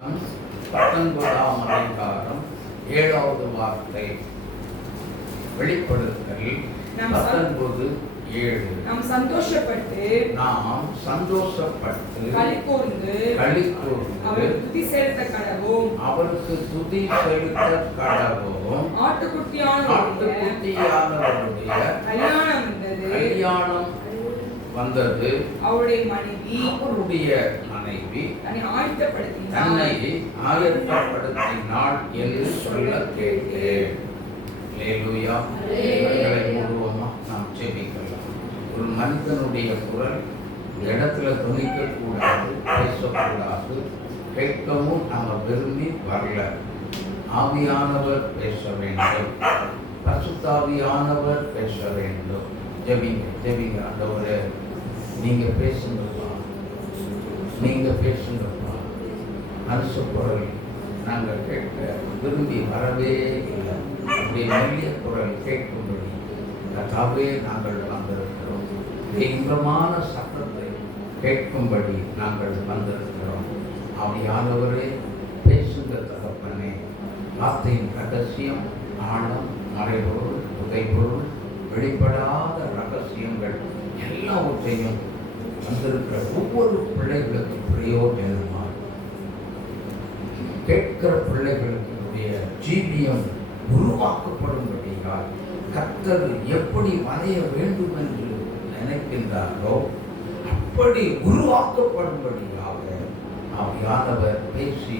19ஆம் அதிகாரம் 7வது வார்த்தை. வெளிப்படுத்தல் 19:7. நாம் சந்தோஷப்பட்டு களிகூர்ந்து அவருக்கு துதி செலுத்த கடவோம். ஆட்டுக்குட்டியானவருடைய கல்யாணம் வந்தது. அவருடைய மனைவி தன்னை ஆயத்தப்படுத்தினாள் என்று சொல்ல கேட்டேன். அல்லேலூயா. கண்களை மூடுவோமா? நாம் ஜெபிக்கலாம். ஒரு மனிதனுடைய குரல் இடத்துல துணிக்க கூடாது, பேசக்கூடாது, கேட்கவும் நம்ம விரும்பி வரல. ஆவியானவர் பேச வேண்டும், பரிசுத்தாவியானவர் பேச வேண்டும். ஜெபிங்க. ஆண்டவரே, நீங்க பேசுங்கப்பா, நீங்க பேசுங்கப்பா. மனுஷ குரல் நாங்கள் கேட்க விரும்பி வரவே இல்லை. அப்படி மெல்லிய குரல் கேட்கும்படி கர்த்தாவே நாங்கள் வந்திருக்கிறோம். இன்பமான சத்தத்தை கேட்கும்படி நாங்கள் வந்திருக்கிறோம். ஆவியானவரே பேசுங்க தகப்பனே. வார்த்தையின் ரகசியம், ஆழம், மறைபொருள், புதைபொருள், வெளிப்படாத ரகசியங்கள் எல்லாவற்றையும் வந்திருக்கிற ஒவ்வொரு பிள்ளைகளுக்கும் பிரயோஜனமாக கேட்கிற பிள்ளைகளுடைய ஜீவியம் உருவாக்கப்படும்படியால் கர்த்தர் எப்படி வரைய வேண்டும் என்று நினைக்கின்றாரோ அப்படி உருவாக்கப்படும்படியாக ஆவியானவர் பேசி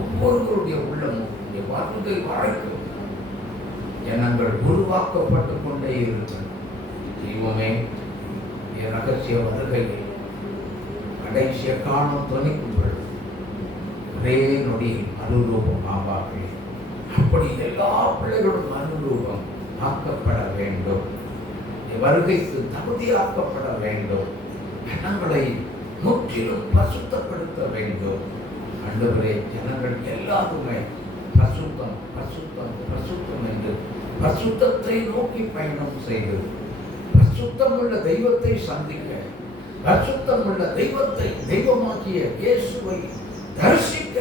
ஒவ்வொருவருடைய உள்ளமும் வருகை வரைக்கும் ஜனங்கள் உருவாக்கப்பட்டு கொண்டே இருக்கிறது. தெய்வமே, ரகசிய வருகையில் கடைசிய காலம் துணிக்கும் பொழுது ஒரே நொடியில் மறுரூபம் ஆவார்கள். அப்படி எல்லா பிள்ளைகளும் மறுரூபம் ஆக்கப்பட வேண்டும். வருகைக்கு தகுதியாக்கப்பட வேண்டும். ஜனங்களை முற்றிலும் பரிசுத்தப்படுத்த வேண்டும். ஆண்டவரே, ஜனங்கள் எல்லாருமே பரிசுத்தம் பரிசுத்தம் பரிசுத்தம் என்று பரிசுத்தத்தை நோக்கி பயணம் செய்து பரிசுத்தமுள்ள தெய்வத்தை சந்திக்க, பரிசுத்தமுள்ள தெய்வத்தை தெய்வமாக்கிய இயேசுவை தரிசிக்க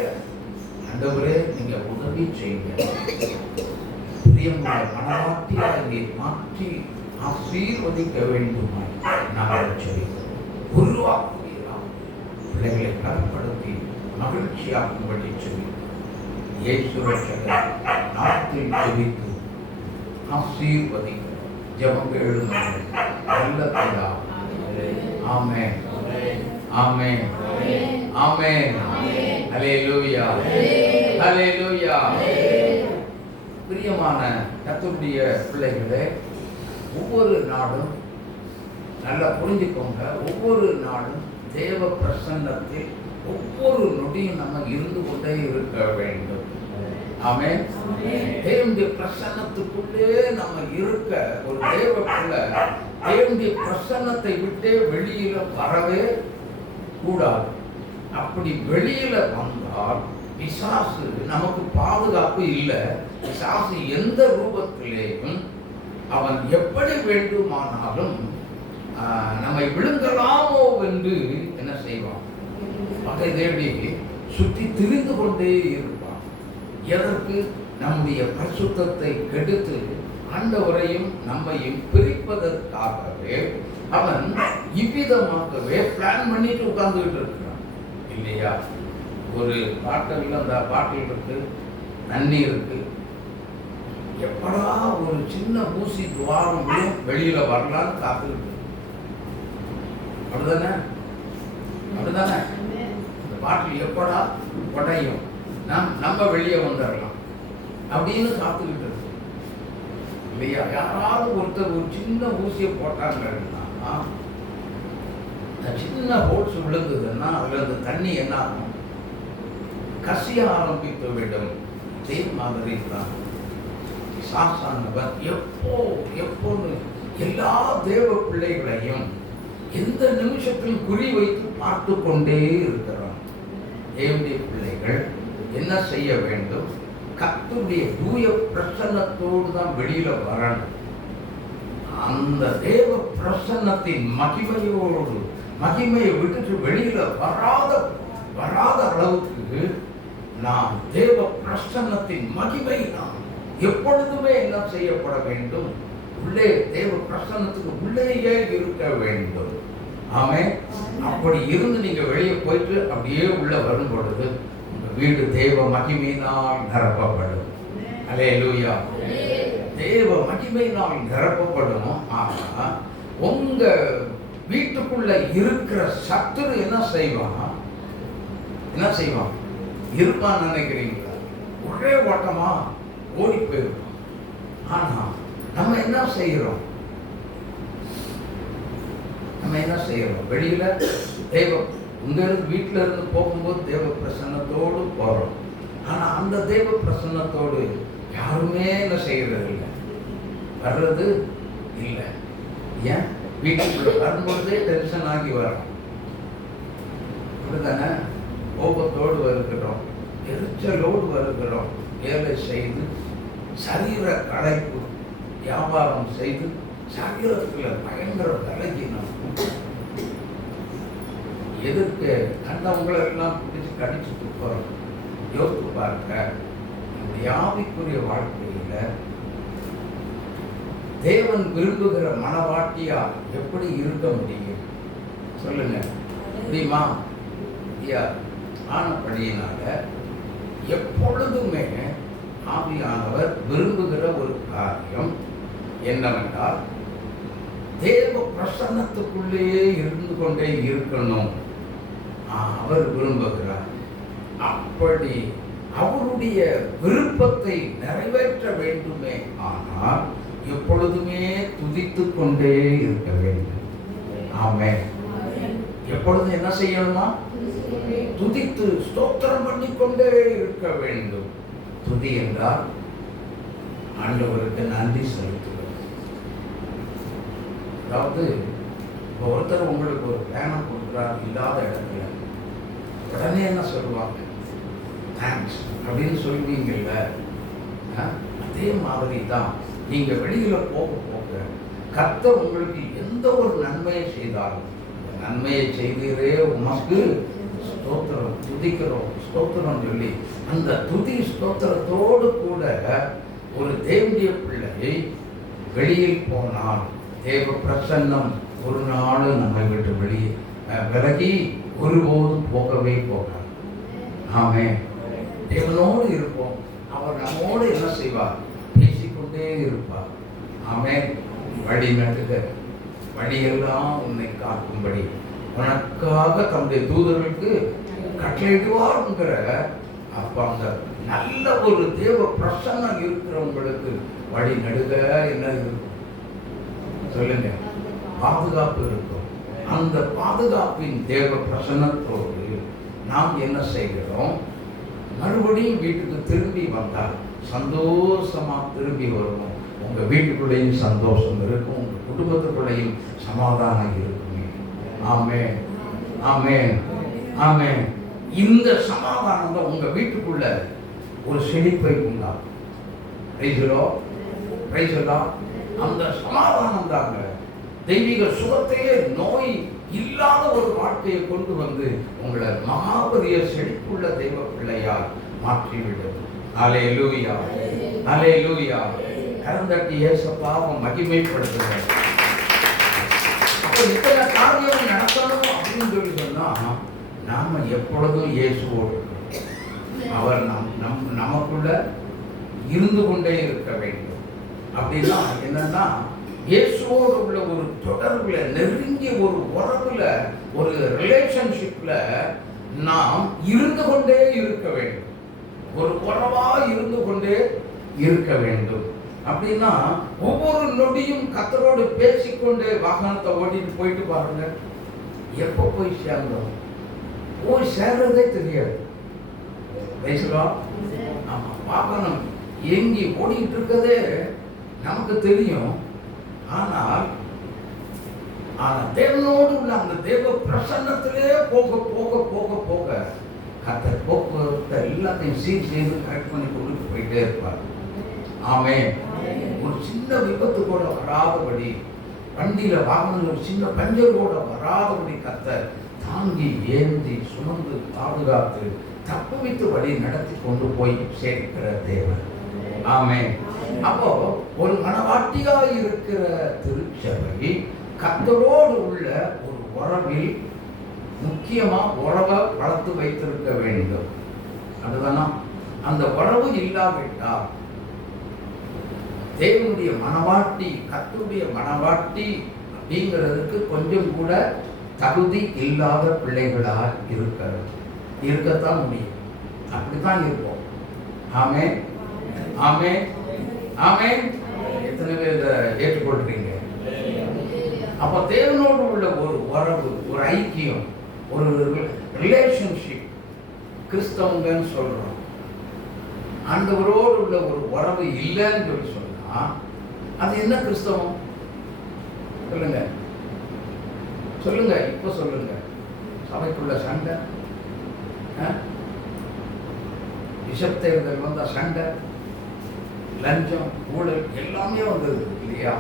ஆண்டவரே நீங்க உதவி செய்யுங்க. பிரியமுள்ள மனவாட்டியை மாற்றி ஆசீர்வதிக்க வேண்டுமாய் நாங்கள் ஜெபிக்கிறோம். உருவாக்குகிறார் பிள்ளைகளை கரப்படுத்தி மகிழ்ச்சியாக்கும்படி ஜெபிக்கிறோம். இயேசு ரட்சகர் நாமத்தில் ஜெபித்து ஆசீர்வதிக்கிறோம். ஜெபம் கேளுங்கள். நல்ல பிதாவே. ஆமென், ஆமென், ஆமென். அல்லேலூயா, அல்லேலூயா. பிரியமான கர்த்தருடைய பிள்ளைகளே, ஒவ்வொரு நாளும் நல்லா புரிஞ்சுக்கோங்க. ஒவ்வொரு நாளும் தேவ பிரசன்னத்தில் ஒவ்வொரு நொடியும் நம்ம இருந்து கொண்டே இருக்க வேண்டும். ஆமென். தேவனுடைய பிரசன்னத்துக்குள்ளே நம்ம இருக்க ஒரு தேவ பிள்ளை தேவனுடைய பிரசன்னத்தை விட்டே வெளியில வரவே கூடாது. அப்படி வெளியில வந்தால் பிசாசு நமக்கு பாதுகாப்பு இல்லை. பிசாசு எந்த ரூபத்திலேயும் அவன் எப்படி வேண்டுமானாலும் நம்மை விழுங்கலாமோ என்று என்ன செய்வான்? அதை தேடி சுற்றி திரிந்து கொண்டே இருப்பான். எதற்கு? நம்முடைய பரிசுத்தத்தை கெடுத்து ஆண்டவரையும் நம்மையும் பிரிப்பதற்காகவே அவன் இவ்விதமாகவே பிளான் பண்ணிட்டு உட்கார்ந்துகிட்டு இருக்கிறான், இல்லையா? ஒரு பாட்டில் அந்த பாட்டில் இருக்கு, தண்ணி இருக்கு. எப்படா ஒரு சின்ன ஊசி துவாரம் வெளியில வரலான்னு காத்துக்கிட்டு, அப்படிதானே? அப்படிதானே? இந்த பாட்டில் எப்படா உடையும், நம்ம வெளியே வந்துடலாம் அப்படின்னு காத்துக்கிட்டு இருக்கு, இல்லையா? யாராவது ஒருத்தர் ஒரு சின்ன ஊசியை போட்டாங்கன்னா, சின்ன ஹோல்ஸ் விழுந்ததுன்னா அதுல அந்த தண்ணி என்ன ஆகும்? கசிய ஆரம்பித்து விடும். இதே மாதிரி தான் சாசானவர் எப்போது எல்லா தேவ பிள்ளைகளையும் எந்த நிமிஷத்தில் குறி வைத்து பார்த்து கொண்டே இருக்கிறார். தேவனுடைய பிள்ளைகள் என்ன செய்ய வேண்டும்? கர்த்தருடைய தூய பிரசன்னத்தோடு தான் வெளியில வரணும். அந்த தேவ பிரசன்னத்தின் மகிமையோடு மகிமையை விட்டுட்டு வெளியில வராத அளவுக்கு நாம் தேவ பிரசன்னத்தின் மகிமை நாம் எப்பொழுதுமே என்ன செய்யப்பட வேண்டும்? உள்ளே தேவ பிரசன்னத்துக்கு உள்ளேயே இருக்க வேண்டும். ஆமென். அப்படி இருந்து நீங்க வெளியே போயிட்டு அப்படியே உள்ள வரும் பொழுது உங்க வீடு தேவ மகிமையினால் நிரப்பப்படும். அல்லேலூயா. தேவ மகிமையினால் நிரப்பப்படும். ஆனா உங்க வீட்டுக்குள்ள இருக்கிற சத்துரு என்ன செய்வான்? இருப்பான்னு நினைக்கிறீங்களா? ஒரே ஓட்டமா ஓடி போயிருப்பான். ஆனா நம்ம என்ன செய்யறோம்? வெளியில உங்க வீட்டுல இருந்து போகும்போது தேவ பிரசன்னத்தோடு போறோம். ஆனா அந்த தேவ பிரசன்னத்தோடு யாருமே என்ன செய்யறது இல்லை, வர்றது இல்லை. ஏன்? வீட்டுக்குள்ள வரும்பொழுதே டென்ஷன் ஆகி வரோம். அப்படிதானே? கோபத்தோடு வருகிறோம், எரிச்சலோடு வருகிறோம். வேலை செய்து சரீர களைப்பு, வியாபாரம் செய்து சரீரத்தில் பயங்கர கலகினம். எதிர்க்க கண்டவங்களெல்லாம் பிடிச்சு கடிச்சுட்டு போறோம். யோசித்து பார்க்க, நம்முடைய ஆவிக்குரிய வாழ்க்கையில தேவன் விரும்புகிற மனவாட்டியா எப்படி இருக்க முடியும்? சொல்லுங்க, முடியுமா? ஆனபடியினால எப்பொழுதுமே ஆவியானவர் விரும்புகிற ஒரு காரியம் என்னவென்றால் தேவ பிரசன்னத்துக்குள்ளேயே இருந்து கொண்டே இருக்கணும். அவர் விரும்புகிறார். அப்படி அவருடைய விருப்பத்தை நிறைவேற்ற வேண்டுமே ஆனால் எப்பொழுதுமே துதித்து கொண்டே இருக்க வேண்டும். ஆமென். எப்பொழுதும் என்ன செய்யணுமா? துதித்து ஸ்தோத்திரம் பண்ணிக்கொண்டே இருக்க வேண்டும். துதி என்றால் ஆண்டவருக்கு நன்றி செலுத்துவது. அதாவது ஒருத்தர் உங்களுக்கு ஒரு பேனம் கொடுக்குறார் இல்லாத இடத்துல, உடனே என்ன சொல்லுவாங்க? தேங்க்ஸ் அப்படின்னு சொல்லுவீங்கல்ல. அதே மாதிரி தான் நீங்க வெளியில போக போக கர்த்தர் உங்களுக்கு எந்த ஒரு நன்மையை செய்தாலும், நன்மையை செய்தீரே உமக்கு ஸ்தோத்திரம், துதிக்கிறோம் ஸ்தோத்திரம் சொல்லி அந்த துதி ஸ்தோத்திரத்தோடு கூட ஒரு தேவனுடைய பிள்ளை வெளியில் போனால் தேவ பிரசன்னம் ஒரு நாள் நம்மை விட்டு வெளியே விலகி ஒருபோதும் போகவே போகாது. ஆமென். தேவனோடு இருப்போம். அவர் நம்மோடு என்ன செய்வார்? பேசிக்கொண்டே இருப்பார். ஆமென். வழி நடுக வழியெல்லாம் உன்னை காக்கும்படி உனக்காக தம்முடைய தூதர்களுக்கு கட்டளையிடுவார்ங்கிற அப்ப அந்த நல்ல ஒரு தேவ பிரசன்னம் இருக்கிறவங்களுக்கு வழி நடுக என்ன இருக்கும்? சொல்லுங்க, பாதுகாப்பு இருக்கும். அந்த பாதுகாப்பின் தேவ பிரசன்னத்தோடு நாம் என்ன செய்கிறோம்? மறுபடியும் வீட்டுக்கு திரும்பி வந்தால் சந்தோஷமா திரும்பி வருவோம். உங்க வீட்டுக்குள்ளேயும் சந்தோஷம் இருக்கும், உங்க குடும்பத்துக்குள்ளேயும் சமாதானம் இருக்குமே. ஆமென், ஆமென், ஆமென். இந்த சமாதானம் தான் உங்க வீட்டுக்குள்ள ஒரு செழிப்பை உண்டாகும். அந்த சமாதானம் தாங்க தெய்வீக சுகத்தையே நோய் இல்லாத ஒரு வாழ்க்கையை கொண்டு வந்து உங்களை மகாபரிய செழிப்புள்ள தெய்வ பிள்ளையால் மாற்றிவிடும். அல்லேலூயா, அல்லேலூயா. கரந்தட்டி இயேசுவை மகிமைப்படுத்துகிறார். அப்போ இத்தனை காரியம் நடக்கணும் அப்படின்னு சொல்லி சொன்னா நாம எப்பொழுதும் இயேசுவோடு அவர் நமக்குள்ள இருந்து கொண்டே இருக்க வேண்டும். அப்படின்னா என்னன்னா இயேசுவோடு உள்ள ஒரு தொடர்புல, நெருங்கிய ஒரு உறவுல, ஒரு ரிலேஷன்ஷிப்ல நாம் இருந்து கொண்டே இருக்க வேண்டும். ஒரு உறவா இருந்து கொண்டே இருக்க வேண்டும். அப்படின்னா ஒவ்வொரு நொடியும் கர்த்தரோடு பேசிக்கொண்டே வாகனத்தை ஓட்டிட்டு போயிட்டு பாருங்க, எப்போ போய் சேர்ந்தோம்? போய் சேர்றதே தெரியாது. ஆமா, வாகனம் எங்கி ஓடிட்டு இருக்கதே நமக்கு தெரியும். ஆனால் தேவனோடு உள்ள அந்த தேவ பிரசன்னத்திலே போக போக போக போக கர்த்தர் போக்குவரத்தை எல்லாத்தையும் சீர் செய்து கரெக்ட் பண்ணி கொண்டு போயிட்டே இருப்பார். ஆமென். ஒரு சின்ன விபத்து கூட வராதபடி, வண்டியில வாகனங்கள் சின்ன பஞ்சர் கூட வராதபடி கர்த்தர் தாங்கி ஏந்தி சுமந்து பாதுகாத்து தப்புவித்து வழி நடத்தி கொண்டு போய் சேர்க்கிற தேவன். ஆமென். அப்போ ஒரு மனவாட்டியா இருக்கிற திருச்சபை கர்த்தரோடு உள்ள ஒரு உறவில் முக்கியமா உறவை வளர்த்து வைத்திருக்க வேண்டும். அதுதானா? அந்த உறவு இல்லாவிட்டால் தேவனுடைய மனவாட்டி, கர்த்தருடைய மனவாட்டி அப்படிங்கிறதுக்கு கொஞ்சம் கூட தகுதி இல்லாத பிள்ளைகளாக இருக்கத்தான் முடியும். அப்படித்தான் இருப்போம். ஆமென், ஆமென், ஆமென். எத்தனை பேர் இதை ஏற்றுக்கொள்றீங்க? அப்ப தேவனோடு உள்ள ஒரு உறவு, ஒரு ஐக்கியம், ஒரு ரிலேஷன்ஷிப், கிறிஸ்தவங்கன்னு சொல்றோம். ஆண்டவரோடு உள்ள ஒரு உறவு இல்லைன்னு சொல்லி சொன்னா அது என்ன கிறிஸ்தவம்? சொல்லுங்க, சொல்லுங்க, இப்ப சொல்லுங்க. சபைக்குள்ள சண்டை, பிஷப் தேர்தல் வந்த சண்டை, லஞ்சம், ஊழல் எல்லாமே வந்தது இல்லையா?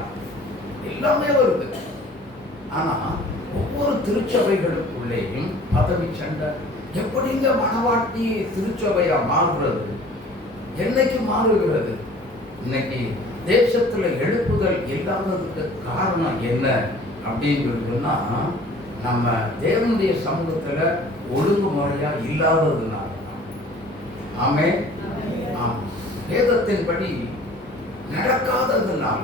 எல்லாமே வருது. ஆனா ஒவ்வொரு திருச்சபைகளுக்குள்ளேயும் பதவி சண்டை. எப்படிங்க மனவாட்டி திருச்சபையா மாறுறது? என்னைக்கு மாறுகிறது? இன்னைக்கு தேசத்துல எழுப்புதல் இல்லாததுக்கு காரணம் என்ன அப்படின்னு சொன்னா, நம்ம தேவனுடைய சமூகத்துல ஒழுங்குமுறையா இல்லாததுனால. ஆமென். வேதத்தின்படி நடக்காததுனால.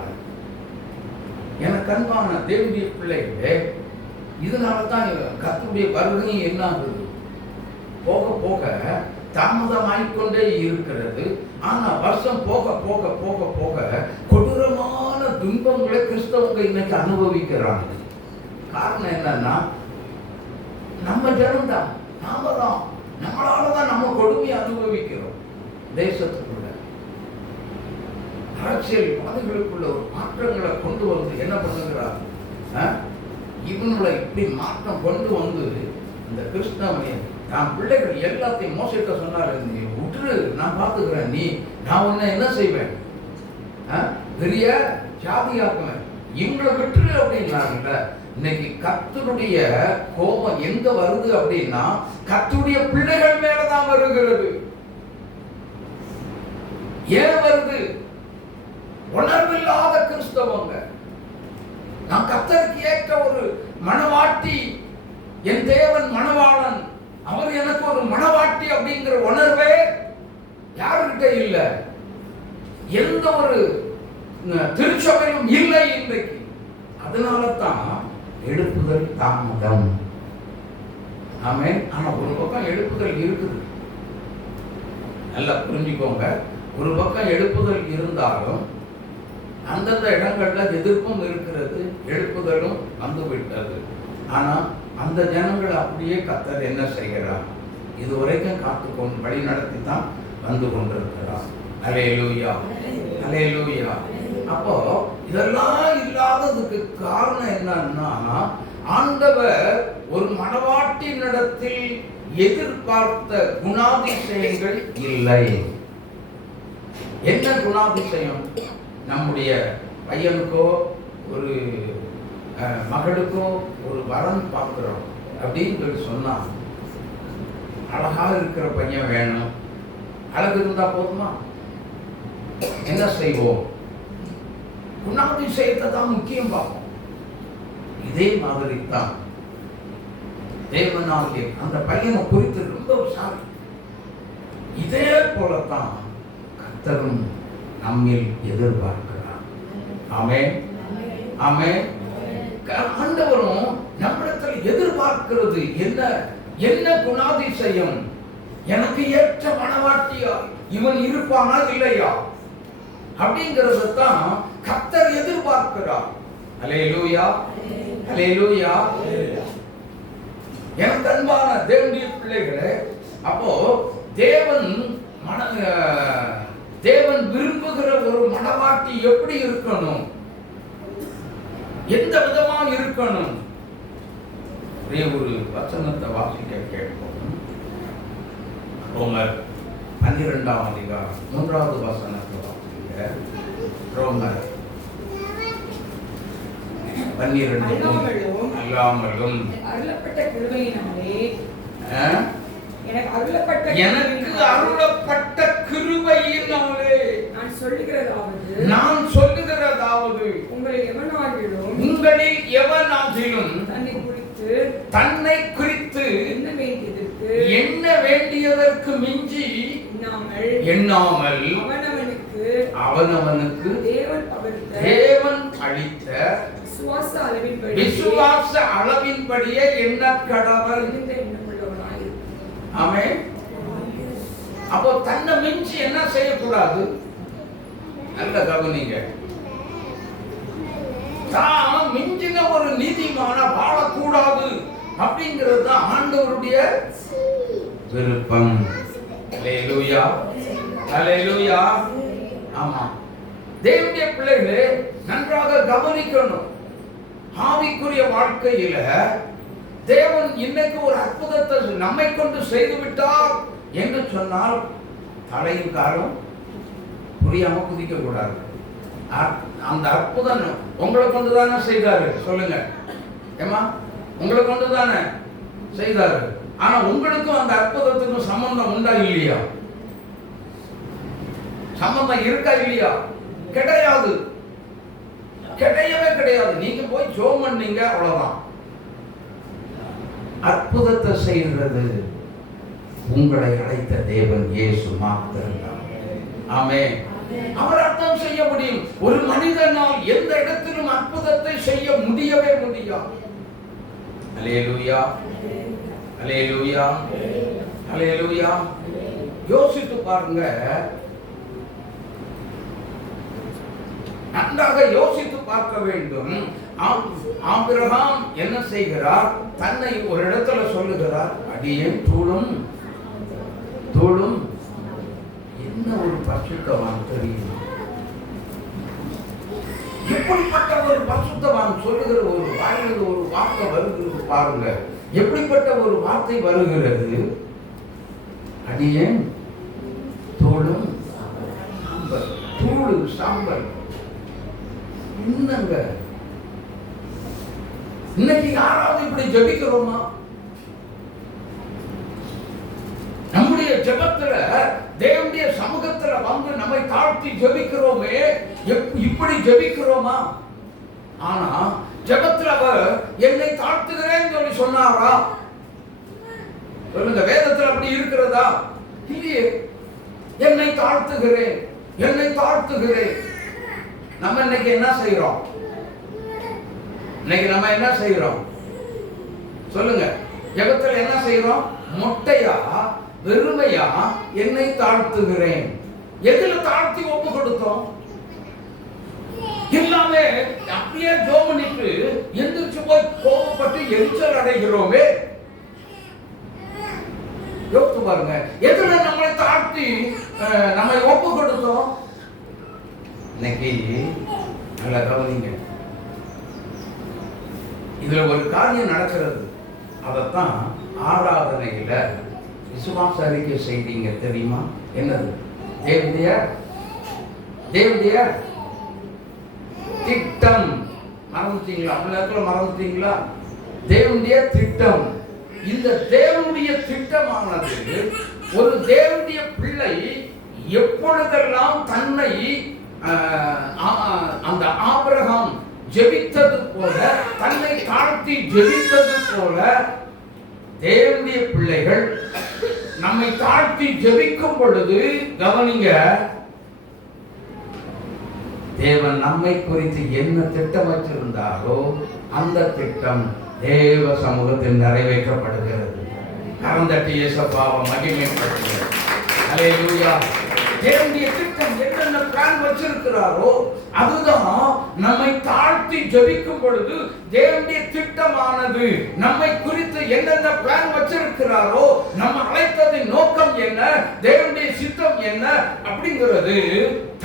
எனக்கு அன்பான தேவனுடைய பிள்ளைகளே, இதனால தான் கர்த்தருடைய வருகையும் என்ன ஆகுது? போக போக தாமதமாயிக்கொண்டே இருக்கிறது. ஆனா வருஷம் போக போக போக போக கொடூரமான துன்பங்களை கிறிஸ்தவங்க இன்னைக்கு அனுபவிக்கிறாங்க. காரணம் என்னன்னா, நம்ம ஜனம்தான், நாம தான், நம்மளாலதான் நம்ம கொடுமையை அனுபவிக்கிறோம். தேசத்துக்குள்ள அரசியல்வாதிகளுக்குள்ள ஒரு மாற்றங்களை கொண்டு வந்து என்ன பண்ணுகிறார்? இவங்களை இப்படி மாற்றம் கொண்டு வந்து இந்த கிறிஸ்தவனை நான் பிள்ளைகள் எல்லாத்தையும் மோசிட்ட சொன்னார், நீ விட்டுரு, நான் பார்த்துக்கிறேன், நான் உன்னை என்ன செய்வேன்? பெரிய ஜாதியாக்குவேன், இவங்களை விட்டுரு அப்படின்னாங்கல்ல. இன்னைக்கு கர்த்தருடைய கோபம் எங்க வருது அப்படின்னா, கர்த்தருடைய பிள்ளைகள் மேலதான் வருகிறது. ஏன் வருது? உணர்வில்லாத கிறிஸ்தவங்க. நான் கர்த்தருக்கு ஏற்ற ஒரு மனவாட்டி, என் தேவன் மனவாளன், அவர் எனக்கு ஒரு மனவாட்டி அப்படிங்கிற உணர்வே யாருக்கிட்ட இல்லை, எந்த ஒரு திருச்சபையும் இல்லை இன்றைக்கு. அதனால தான் எழுப்புதல் தாமதம். ஆமென். ஆனா ஒரு பக்கம் எழுப்புதல் இருக்குது, நல்லா புரிஞ்சுக்கோங்க. ஒரு பக்கம் எழுப்புதல் இருந்தாலும் அந்தந்த இடங்கள்ல எதிர்ப்பும் இருக்கிறது, எழுப்புதலும் வந்து விட்டது. ஆனா அந்த ஜனங்கள் அப்படியே கர்த்தர் என்ன செய்கிறார்? இதுவரைக்கும் காத்துக்கொண்டு வழி நடத்தி தான் வந்து கொண்டிருக்கிறார். அல்லேலூயா, அல்லேலூயா. அப்போ இதெல்லாம் இல்லாததுக்கு காரணம் என்னன்னா, ஆண்டவர் ஒரு மனவாட்டி நடத்தில் எதிர்பார்த்த குணாதிசயங்கள் இல்லை. என்ன குணாதிசயம்? நம்முடைய பையனுக்கோ ஒரு மகளுக்கோ ஒரு வரன் பார்க்கிறோம் அப்படின்னு சொல்லி சொன்னா, அழகா இருக்கிற பையன் வேணும், அழகு இருந்தா போதுமா? என்ன செய்வோம்? குணாதிசயத்தை தான் முக்கியம் பார்ப்போம். இதே மாதிரி தான் தேவனாகிய அந்த பையனை குறித்து ரொம்ப உஷார். இதே போலத்தான் கர்த்தரும் நம்மில் எதிர்பார்க்கிறார். ஆமென், ஆமென். ஆண்டவரும் நம்மிடத்தில் எதிர்பார்க்கிறது என்ன? என்ன குணாதிசயம்? எனக்கு ஏற்ற மனவாட்டியா இவன் இருப்பானா இல்லையா அப்படிங்கிறது தான் கர்த்தர் எதிர்பார்க்கிறார். அல்லேலூயா, அல்லேலூயா. எனக்கு அன்பான தேவனுடைய பிள்ளைகளே, அப்போ தேவன் விரும்புகிற ஒரு மனவாட்டி எப்படி இருக்கணும்? எந்த விதமா இருக்கணும்? ஒரே ஒரு வசனத்தை வாசிக்க கேட்போம். ரோமர் 12ஆம் அதிகாரம் 3வது வசனத்தை வாசிக்க. ரோமர் 12 அல்லாமலும் அருளப்பட்ட கிருபையினாலே எனக்கு அருளப்பட்ட கிருபையினாலே நான் சொல்லுகிறதாவது உங்களில் எவனாகிலும் தன்னை குறித்து என்ன வேண்டியதற்கு மிஞ்சி எண்ணாமல் அவனவனுக்கு தேவன் அளித்த விசுவாச அளவின்படியே எண்ண கடவுள். ஆமென். அப்போ தன்னை மிஞ்சி என்ன செய்யக்கூடாது? நல்ல கவனிங்க. தான் மிஞ்சின ஒரு நீதிமான வாழக்கூடாது அப்படிங்கிறது தான் ஆண்டவருடைய விருப்பம். அல்லேலூயா, அல்லேலூயா. ஆமா, தேவனுடைய பிள்ளைகளே நன்றாக கவனிக்கணும். ஆவிக்குரிய வாழ்க்கையில தேவன் இன்னைக்கு ஒரு அற்புதத்தை நம்மை கொண்டு செய்து விட்டார் என்று சொன்னால் தலையின் காலம் புரியாம குதிக்க கூடாது. அந்த அற்புதம் உங்களை கொண்டு தானே செய்தாரு, சொல்லுங்க ஏமா, உங்களை கொண்டு தானே செய்தாரு. ஆனா உங்களுக்கும் அந்த அற்புதத்துக்கும் சம்பந்தம் உண்டா இல்லையா? சம்பந்தம் இருக்கா இல்லையா? கிடையாது, கிடையவே கிடையாது. நீங்க போய் ஜெபம் பண்ணீங்க, அவ்வளவுதான். அற்புதத்தை செய்கிறது உங்களை அழைத்த தேவன் இயேசு மாத்திரம்தான். ஆமென். அவர் அர்த்தம் செய்ய முடியும். ஒரு மனிதனால் எந்த இடத்திலும் அற்புதத்தை செய்ய முடியவே முடியாது. அல்லேலூயா, அல்லேலூயா, அல்லேலூயா. யோசித்து பாருங்க, நன்றாக யோசித்து பார்க்க வேண்டும். ஆபிரகாம் என்ன செய்கிறார்? தன்னை ஒரு இடத்துல சொல்லுகிறார், அடியேன் தூளும் தூளும். என்ன ஒரு பரிசுத்தவான் தெரியும்? எப்படிப்பட்ட ஒரு பரிசுத்தவான் சொல்லுகிற ஒரு வாயிலில் ஒரு வார்த்தை வருகிறது பாருங்க. எப்படிப்பட்ட ஒரு வார்த்தை வருகிறது? அடியேன் தூளும் சாம்பல். தூள் சாம்பல். என்னங்க இன்னைக்கு யாராவது இப்படி ஜெபிக்கிறோமா? நம்முடைய ஜெபத்துல தேவனுடைய சமூகத்துல வந்து நம்மை தாழ்த்தி ஜெபிக்கிறோமே, இப்படி ஜெபிக்கிறோமா? ஆனா ஜெபத்துல அவர் என்னை தாழ்த்துகிறேன்னு சொல்லி சொன்னாரா? சொல்லுங்க, வேதத்துல அப்படி இருக்கிறதா? இல்லையே. என்னை தாழ்த்துகிறேன், என்னை தாழ்த்துகிறேன். நம்ம இன்னைக்கு என்ன செய்யறோம்? இன்னைக்கு நம்ம என்ன செய்யறோம்? சொல்லுங்க, ஜெபத்துல என்ன செய்யறோம்? மொட்டையா வெறுமையா என்னை தாழ்த்துகிறேன். எதுல தாழ்த்தி ஒப்பு கொடுத்தோம்? எல்லாமே அப்படியே ஜோமனிட்டு எந்திரிச்சு போய் கோபப்பட்டு எரிச்சல் அடைகிறோமே. யோசித்து பாருங்க, எதுல நம்மளை தாழ்த்தி நம்மை ஒப்பு கொடுத்தோம்? இன்னைக்கு நல்லா கவனிங்க, இதுல ஒரு காரியம் நடக்கிறது. அதத்தான் ஆராதனையில விசுவாச அறிக்கை செய்தீங்க தெரியுமா? என்னது? தேவனுடைய திட்டம். மறந்துட்டீங்களா? அந்த நேரத்துல மறந்துட்டீங்களா? தேவனுடைய திட்டம். இந்த தேவனுடைய திட்டமானது ஒரு தேவனுடைய பிள்ளை எப்பொழுதெல்லாம் தன்னை அந்த ஆபிரகாம் ஜெபித்தது போல, தன்னை தாழ்த்தி ஜெபித்தது போல, தேவனுடைய பிள்ளைகள் நம்மை தாழ்த்தி ஜெபிக்கும் பொழுது கவனிங்க, தேவன் நம்மை குறித்து என்ன திட்டம் வச்சிருந்தாரோ அந்த திட்டம் தேவ சமூகத்தில் நிறைவேற்றப்படுகிறது. கரந்தட்டி இயேசுவை மகிமைப்படுத்துகிறது. அல்லேலூயா. தேவனுடைய திட்டம் என்னென்ன பிளான் வச்சிருக்கிறாரோ அதுதான் நம்மை தாழ்த்தி ஜெபிக்கும் பொழுது தேவனுடைய திட்டமானது நம்மை குறித்து என்னென்ன பிளான் வச்சிருக்கிறாரோ, நம்ம அழைத்ததின் நோக்கம் என்ன, தேவனுடைய சித்தம் என்ன அப்படிங்கிறது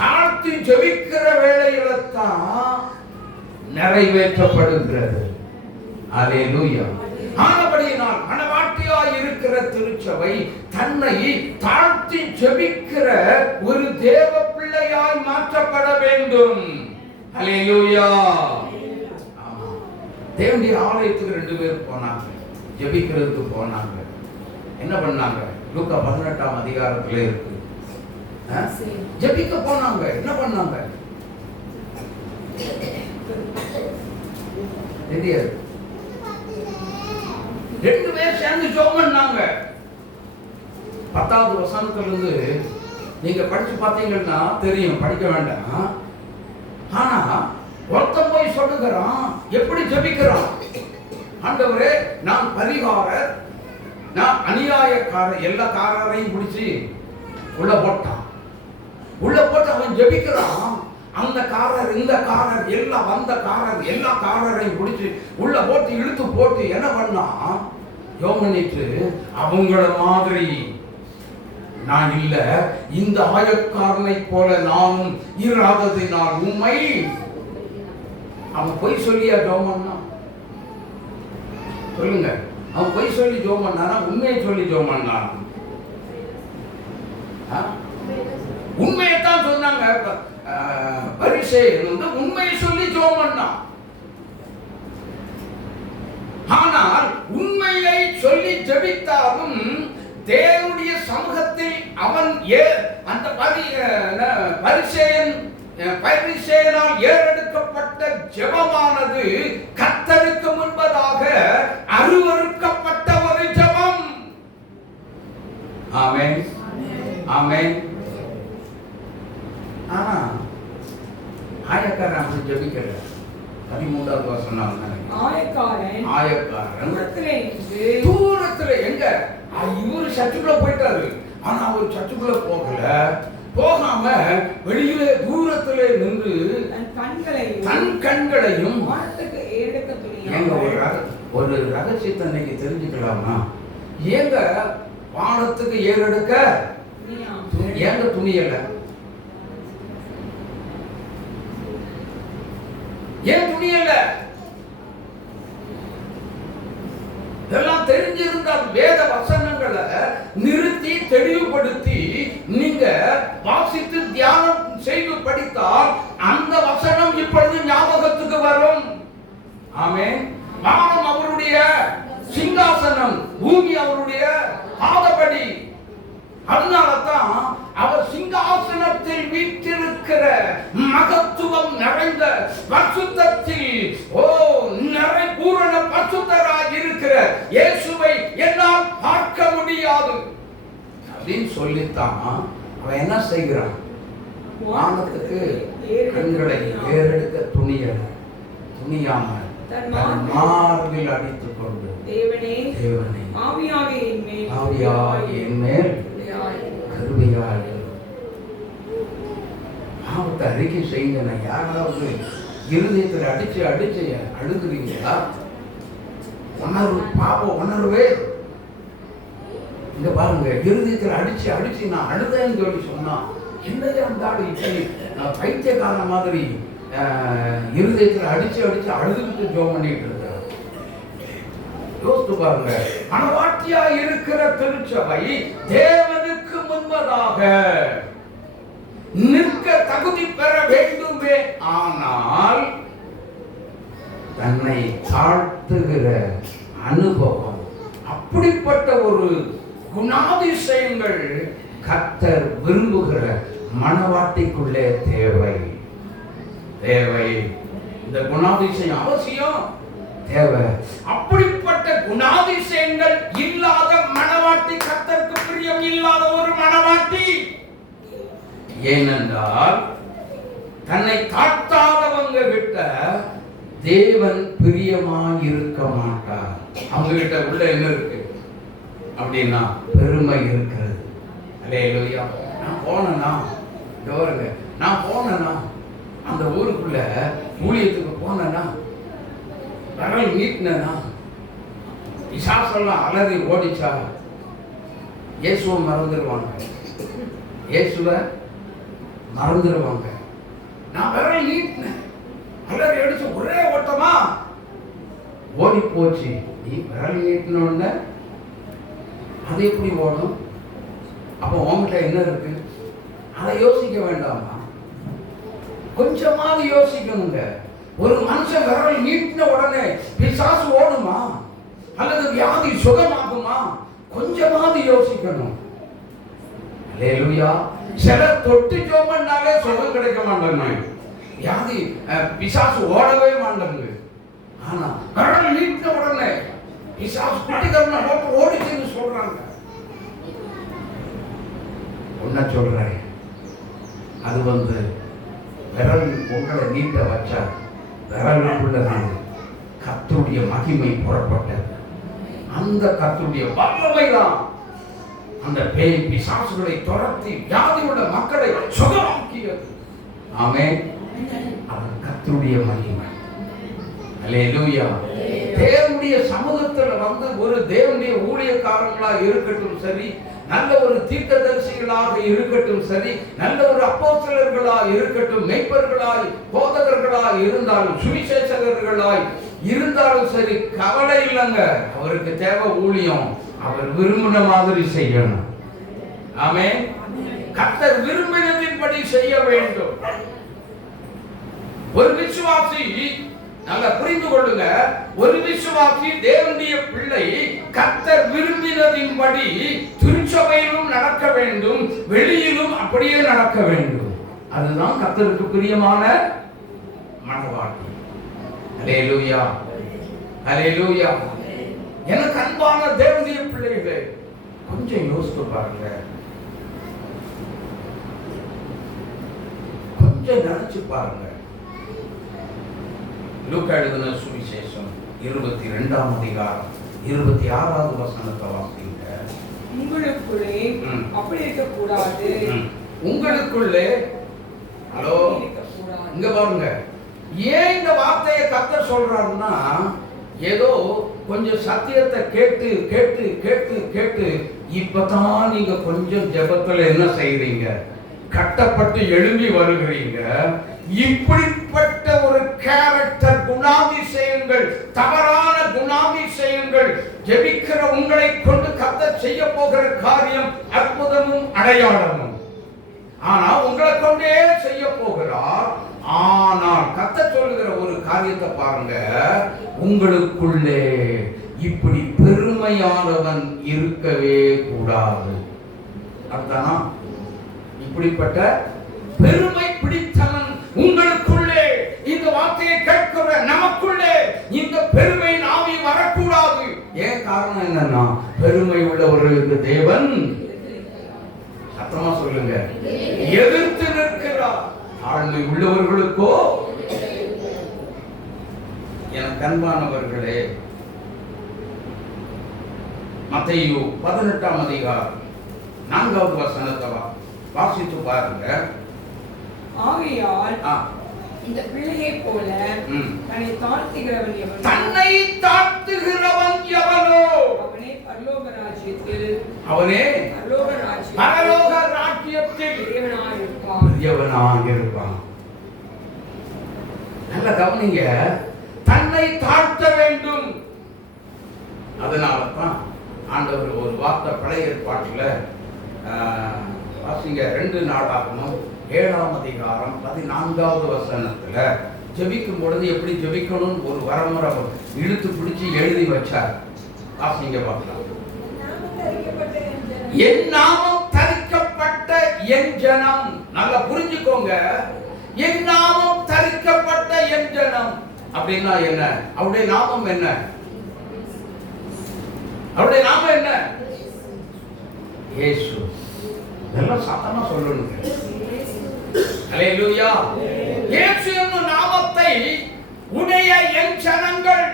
தாழ்த்தி ஜெபிக்கிற வேளையில தான் நிறைவேற்றப்படுகிறது. அல்லேலூயா. ஆனபடியினால் மனவாட்டியாய் இருக்கிற திருச்சபை தன்னை தாழ்த்தி ஜெபிக்கிற ஒரு தேவ பிள்ளையாய் மாற்றப்பட வேண்டும். அல்லேலூயா. தேவனுடைய ஆலயத்துக்கு 2 பேர் போனாங்க, ஜெபிக்கிறதுக்கு போனாங்க. என்ன பண்ணாங்க? லூக்கா 18ஆம் அதிகாரத்துல இருக்கு. ஜெபிக்க போனாங்க. என்ன பண்ணாங்க தெரியாது. 2 பேர் சேர்ந்து ஜெபம் பண்ணாங்க. 10வது வசனத்துல இருந்து நீங்க படிச்சு பார்த்தீங்கன்னா தெரியும், படிக்க வேண்டாம். ஆனா ஒருத்தன் போய் சொல்லுகிறான், எப்படி ஜெபிக்கிறான், ஆண்டவரே நான் பரிகாரர், நான் அநியாயக்காரர், எல்லா காரரையும் பிடிச்சி உள்ள போட்டான். உள்ள போட்டு அவன் ஜெபிக்கிறான். அந்த காரர் இந்த காரர் எல்லாம் வந்த காரர் எல்லா காரரையும் பிடிச்சி உள்ள போட்டு இழுத்து போட்டு என்ன பண்ணா, யோமனிட்டு அவங்கள மாதிரி நான் இல்ல, இந்த ஆயக்காரனை போல நானும் இராததினால் உண்மை. அவன் பொய் சொல்லியா ஜோமன்னா சொல்லுங்க? அவன் பொய் சொல்லி ஜோமன்னானா உண்மையை சொல்லி ஜோமன்னானா? உண்மையைத்தான் சொன்னாங்க. பரிசேயன் வந்து உண்மையை சொல்லி ஜெபம் பண்ணான். ஆனால் உண்மையை சொல்லி ஜெபித்தாலும் தேவனுடைய சமூகத்தில் அவன் அந்த பரிசேயனால் ஏறெடுக்கப்பட்ட ஜெபமானது கர்த்தருக்கு முன்பதாக அருவருக்கப்பட்ட ஒரு ஜெபம். ஆமென், ஆமென். ஆனா ஆயக்காரன் அப்படி ஜெபிக்கல. 13வது வசனம் ஆயக்காரன் தூரத்துல எங்க இவரு சர்ச்சுக்குள்ள போயிட்டாரு. ஆனா அவர் சர்ச்சுக்குள்ள போகாம வெளியிலே தூரத்திலே நின்று தன் கண்களையும் ஒரு ரகசியத்தை இன்னைக்கு தெரிஞ்சுக்கலாமா? ஏங்க வானத்துக்கு ஏறெடுக்க ஏங்க துணியல? ஏன் துணியல? இதெல்லாம் தெரிஞ்சிருந்தால் வேத வசனங்களை நிறுத்தி தெளிவுபடுத்தி நீங்க வாசித்து தியானம் செய்து படித்தால் அந்த வசனம் இப்பொழுது ஞாபகத்துக்கு வரும். ஆமென். வானம் அவருடைய சிங்காசனம், பூமி அவருடைய பாதபடி. அதனால்தான் அவர் சிங்காசனத்தில் வீற்றிருக்கிற மகத்துவம் நிறைந்த பரிசுத்தத்தில் பூரண பரிசுத்தராய் இருக்கிற இயேசுவை என்னால் பார்க்க முடியாது அப்படின்னு சொல்லித்தான் அவன் என்ன செய்கிறான்? வானத்துக்கு கண்களை ஏறெடுக்க துணியாம மார்பில் அடித்துக் கொண்டு தேவனே ஆவியாகிய என் மேல் கருணையாய் பாவத்தை அறிக்கை செய்யுங்க. யாராவது இருதயத்தில் அடிச்சு அழுகுறீங்களா? உணர்வே இங்க பாருங்க. இருதயத்தில் அடிச்சு நான் அழுதேன்னு சொல்லி சொன்னா என்னையா இருந்தாலும் இப்படி பைத்தியக்கார மாதிரி இருதயத்தில் அடிச்சு அழுதுகிட்டு ஜெபம் பண்ணிட்டு இருக்க. யோசித்து பாருங்க. மனவாட்டியா இருக்கிற திருச்சபை தேவனுக்கு முன்பதாக நிற்க தகுதி பெற வேண்டுமே. ஆனால் தன்னை தாழ்த்துகிற அனுபவம், அப்படிப்பட்ட ஒரு குணாதிசயங்கள் கர்த்தர் விரும்புகிற மனவாட்டிக்குள்ளே தேவை. இந்த குணாதிசயம் அவசியம் தேவை. அப்படிப்பட்ட குணாதிசயங்கள் இல்லாத மனவாட்டி கர்த்தருக்கு பிரியம் இல்லாத ஒரு மனவாட்டி. ஏனென்றால் தன்னை தாழ்த்தாதவங்க கிட்ட தேவன் பிரியமாய் இருக்க மாட்டார். அவங்க கிட்ட உள்ள என்ன இருக்கு அப்படின்னா பெருமை இருக்கிறது. அல்லேலூயா. நான் போனேன்னா அந்த ஊருக்குள்ள ஊழியத்துக்கு போனேன்னா விரல் நீட்டினா பிசாசெல்லாம் அலறி ஓடிச்சா இயேசுவை மறந்துடுவாங்க. நான் விரல் நீட்டினேன், அலறி அடிச்சு ஒரே ஓட்டமா ஓடி போச்சு. நீ விரல் நீட்டினோன்னு அது எப்படி ஓடும்? அப்போ உங்ககிட்ட என்ன இருக்கு? அதை யோசிக்க வேண்டாமா? கொஞ்சமாவது யோசிக்கணுங்க. ஒரு மனுஷன் விரல் நீட்டின உடனே பிசாசு ஓடுமா அல்லது வியாதி சுகமாகுமா? கொஞ்சமாவது யோசிக்கணும். அல்லேலூயா. சிலர் தொட்டு ஜோமன்னாலே சுகம் கிடைக்க மாட்டாங்க. வியாதி பிசாசு ஓடவே மாட்டாங்க. ஆனா கடல் நீட்ட உடனே பிசாசு குட்டிகரனை போட்டு ஓடிச்சுன்னு சொல்றாங்க. ஒன்ன சொல்றேன், அது விரல் உங்களை நீட்ட வச்சா விரலுக்குள்ளது கர்த்தருடைய மகிமை புறப்பட்டது. அந்த கர்த்தருடைய வல்லமை தான் அந்த பேய் பிசாசுகளை துரத்தி வியாதி உள்ள மக்களை சுகமாக்கியது. ஆமென். அது கர்த்தருடைய மகிமை. அல்லேலூயா. தேவனுடைய சமூகத்தில் ஒரு தேவனுடைய ஊழியக்காரர்களாக இருக்கட்டும் சரி, நல்ல ஒரு தீர்க்கதரிசிகளாக இருக்கட்டும் சரி, நல்ல ஒரு அப்போஸ்தலர்களாக இருக்கட்டும், மெய்ப்பர்களாய் போதகர்களாய் இருந்தாலும் சுவிசேஷகர்களாய் இருந்தாலும் சரி, கவலை இல்லைங்க. அவருக்கு தேவை ஊழியம். அவர் விரும்பின மாதிரி செய்யணும். ஆமென். கர்த்தர் விரும்பினதின்படி செய்ய வேண்டும். ஒரு விசுவாசி, நல்லா புரிந்து கொள்ளுங்க, ஒரு விசுவாசி தேவனுடைய பிள்ளை கர்த்தர் விரும்பினதின்படி திருச்சபையிலும் நடக்க வேண்டும், வெளியிலும் அப்படியே நடக்க வேண்டும். அதுதான் கர்த்தருக்கு பிரியமான மனவாழ்க்கை. அல்லேலூயா, அல்லேலூயா. எனக்கு அன்பான தேவனுடைய பிள்ளைகளே, கொஞ்சம் யோசித்து பாருங்க, கொஞ்சம் நினைச்சு பாருங்க. லூக்கா எழுதின சுவிசேஷம் 22ஆம் அதிகாரம் 26வது வசனத்தை வாசிங்க. உங்களுக்குள்ளே அப்படி இருக்க கூடாது. உங்களுக்குள்ளே, ஹலோ, இங்க பாருங்க. ஏன் இந்த வார்த்தையை கர்த்தர் சொல்றாருன்னா, ஏதோ கொஞ்சம் சத்தியத்தை கேட்டு கேட்டு கேட்டு கேட்டு இப்பதான் நீங்க கொஞ்சம் ஜெபத்துல என்ன செய்றீங்க, கட்டப்பட்டு எழும்பி வருகிறீங்க. இப்படிப்பட்ட ஒரு கேரக்டர் குணாதிசயங்கள், தவறான குணாதிசயங்கள் ஜெபிக்கிற உங்களை கொண்டு கர்த்தர் செய்ய போகிற காரியம் அற்புதமும் அடையாளமும். ஆனா உங்களை கொண்டே செய்ய போகிறார். ஆனால் கர்த்தர் சொல்லுகிற ஒரு காரியத்தை பாருங்க, உங்களுக்குள்ளே இப்படி பெருமையானவன் இருக்கவே கூடாது. அதானா, இப்படிப்பட்ட பெருமை பிடித்தவன் உங்களுக்குள்ளே, இந்த வார்த்தையை கேட்கிற நமக்குள்ளே இந்த பெருமை ஆவி வரக்கூடாது. ஏன் காரணம் என்னன்னா, பெருமை உள்ளவர்களுக்கு தேவன், சத்தமா சொல்லுங்க, எதிர்த்து நிற்கிறார். தாழ்மை உள்ளவர்களுக்கோ. எனக்கு அன்பானவர்களே, மத்தேயு 18ஆம் அதிகாரம் 4வது வசனத்தை வாசித்து பாருங்க. ஆகையால் இந்த பிள்ளையை போல தன்னை தாழ்த்துகிறவன் எவனோ, தன்னை தாழ்த்துகிறவன் எவனோ அவனே பரலோக ராஜ்யத்தில் பெரியவனாய் இருப்பான். நல்ல கவனிங்க, தன்னை தாழ்த்த வேண்டும். அதனாலதான் ஆண்டவர் ஒரு வார்த்தை பழைய ஏற்பாட்டில் வாசிங்க, 2 நாளாகமம் 7ஆம் அதிகாரம் 14வது வசனத்துல ஜெபிக்கும் பொழுது எப்படி ஜெபிக்கணும் ஒரு வரமுறை இழுத்து பிடிச்சி எழுதி வச்சார். வாசிங்க பார்க்கலாம். என் நாமம் தரிக்கப்பட்ட என் ஜனம். நல்லா புரிஞ்சுக்கோங்க, என் நாமம் தரிக்கப்பட்ட என் ஜனம் அப்படின்னா என்ன? அவருடைய நாமம் என்ன? அவருடைய நாமம் என்ன? இயேசு. எல்லாம் சத்தமா சொல்லணுங்க. அல்லேலூயா. இயேசு என்னும் நாமத்தை உடைய என் ஜனங்கள்,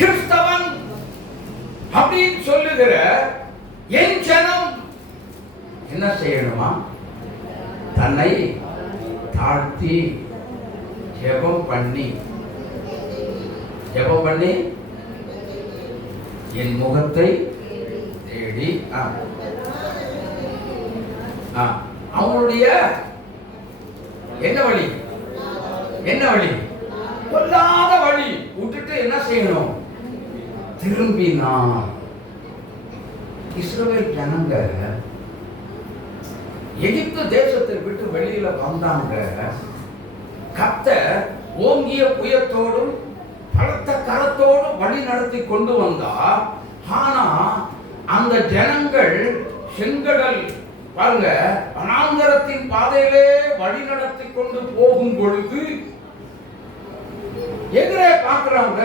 கிறிஸ்தவன் அப்படின்னு சொல்லுகிற என் ஜனம் என்ன செய்யணுமா? தன்னை தாழ்த்தி ஜெபம் பண்ணி என் முகத்தை தேடி அவனுடைய என்ன வழி? கொல்லாத வழி விட்டுட்டு என்ன செய்யணும்? திரும்பினான். இஸ்ரவேல் ஜனங்க எகிப்து தேசத்தை விட்டு வெளியில வந்தாங்க. கர்த்தர் ஓங்கிய புயத்தோடும் பலத்த கரத்தோடும் வழி நடத்தி கொண்டு வந்தா. ஆனா அந்த ஜனங்கள் செங்கடல் பாருங்க, வனாந்தரத்தின் பாதையிலே வழி நடத்தி கொண்டு போகும் பொழுது எதிரே பார்க்கிறாங்க.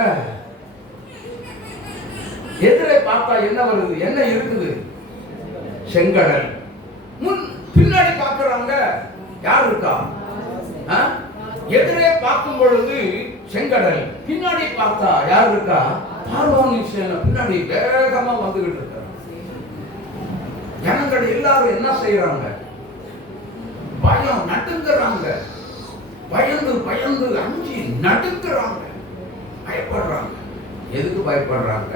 எதிரே பார்த்தா என்ன வருது, என்ன இருக்குது? செங்கடல். பின்னாடி பார்க்கிறாங்க, யார் இருக்கா? எதிரே பார்க்கும் பொழுது செங்கடல், பின்னாடி பார்த்தா யார் இருக்கா? பார்வோனின் சேனை பின்னாடி வேகமா வந்துகிட்டு இருக்காங்க. ஜனங்கள் எல்லாரும் என்ன செய்யறாங்க? பயம், நடுங்குறாங்க. பயந்து பயந்து அஞ்சி நடுங்குறாங்க, பயப்படுறாங்க. எதுக்கு பயப்படுறாங்க?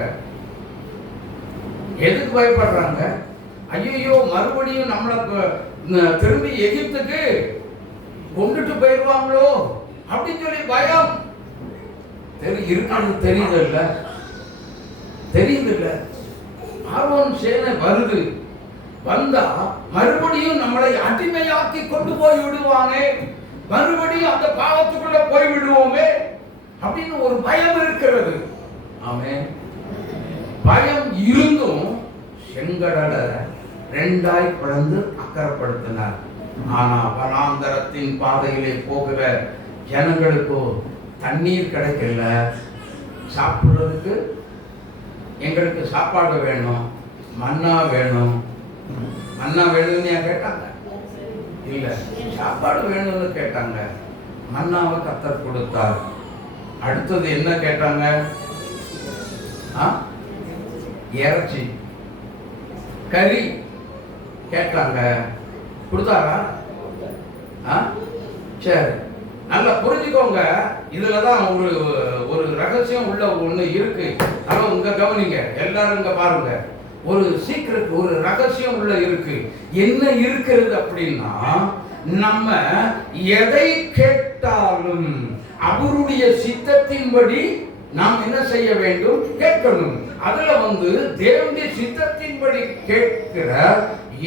எதுக்கு பயப்படுறாங்க? ஐயோ, மறுபடியும் நம்மள திரும்பி எகிப்துக்கு கொண்டுட்டு போயிடுவாங்களோ அப்படின்னு சொல்லி பயம். இருக்கிறது தெரியுது இல்ல? பார்வோன் சேனை வருது. வந்தா மறுபடியும் நம்மளை அடிமையாக்கி கொண்டு போய் விடுவானே, மறுபடியும் அந்த பாவத்துக்குள்ள போய் விடுவோமே அப்படின்னு ஒரு பயம் இருக்கிறது. ஆமென். பயம் இருந்தும் செங்கடலை ரெண்டாய் பிளந்து அக்கறைப்படுத்தினார். ஆனா வனாந்தரத்தின் பாதையிலே போகிற ஜனங்களுக்கோ தண்ணீர் கிடைக்கல. சாப்பிடுறதுக்கு எங்களுக்கு சாப்பாடு வேணும், மன்னா வேணும். மன்னா வேணும்னு கேட்டாங்க? இல்ல, சாப்பாடு வேணும்னு கேட்டாங்க. மன்னாவை கர்த்தர் கொடுத்தார். அடுத்தது என்ன கேட்டாங்க? இறைச்சி, கறி கேட்டாங்க. கொடுத்தாரா? சரி, நல்லா புரிஞ்சுக்கோங்க. இதுலதான் ஒரு ரகசியம் உள்ள ஒண்ணு இருக்கு. ஆனா உங்க கவனிங்க, எல்லாரும் இங்க பாருங்க. ஒரு சீக்ரெட், ஒரு ரகசியம் உள்ள இருக்கு. என்ன இருக்கிறது அப்படின்னா, நம்ம எதை கேட்டாலும் அவருடைய சித்தத்தின்படி நாம் என்ன செய்ய வேண்டும்? கேட்கணும். அதுல தேவனுடைய சித்தத்தின்படி கேட்கிற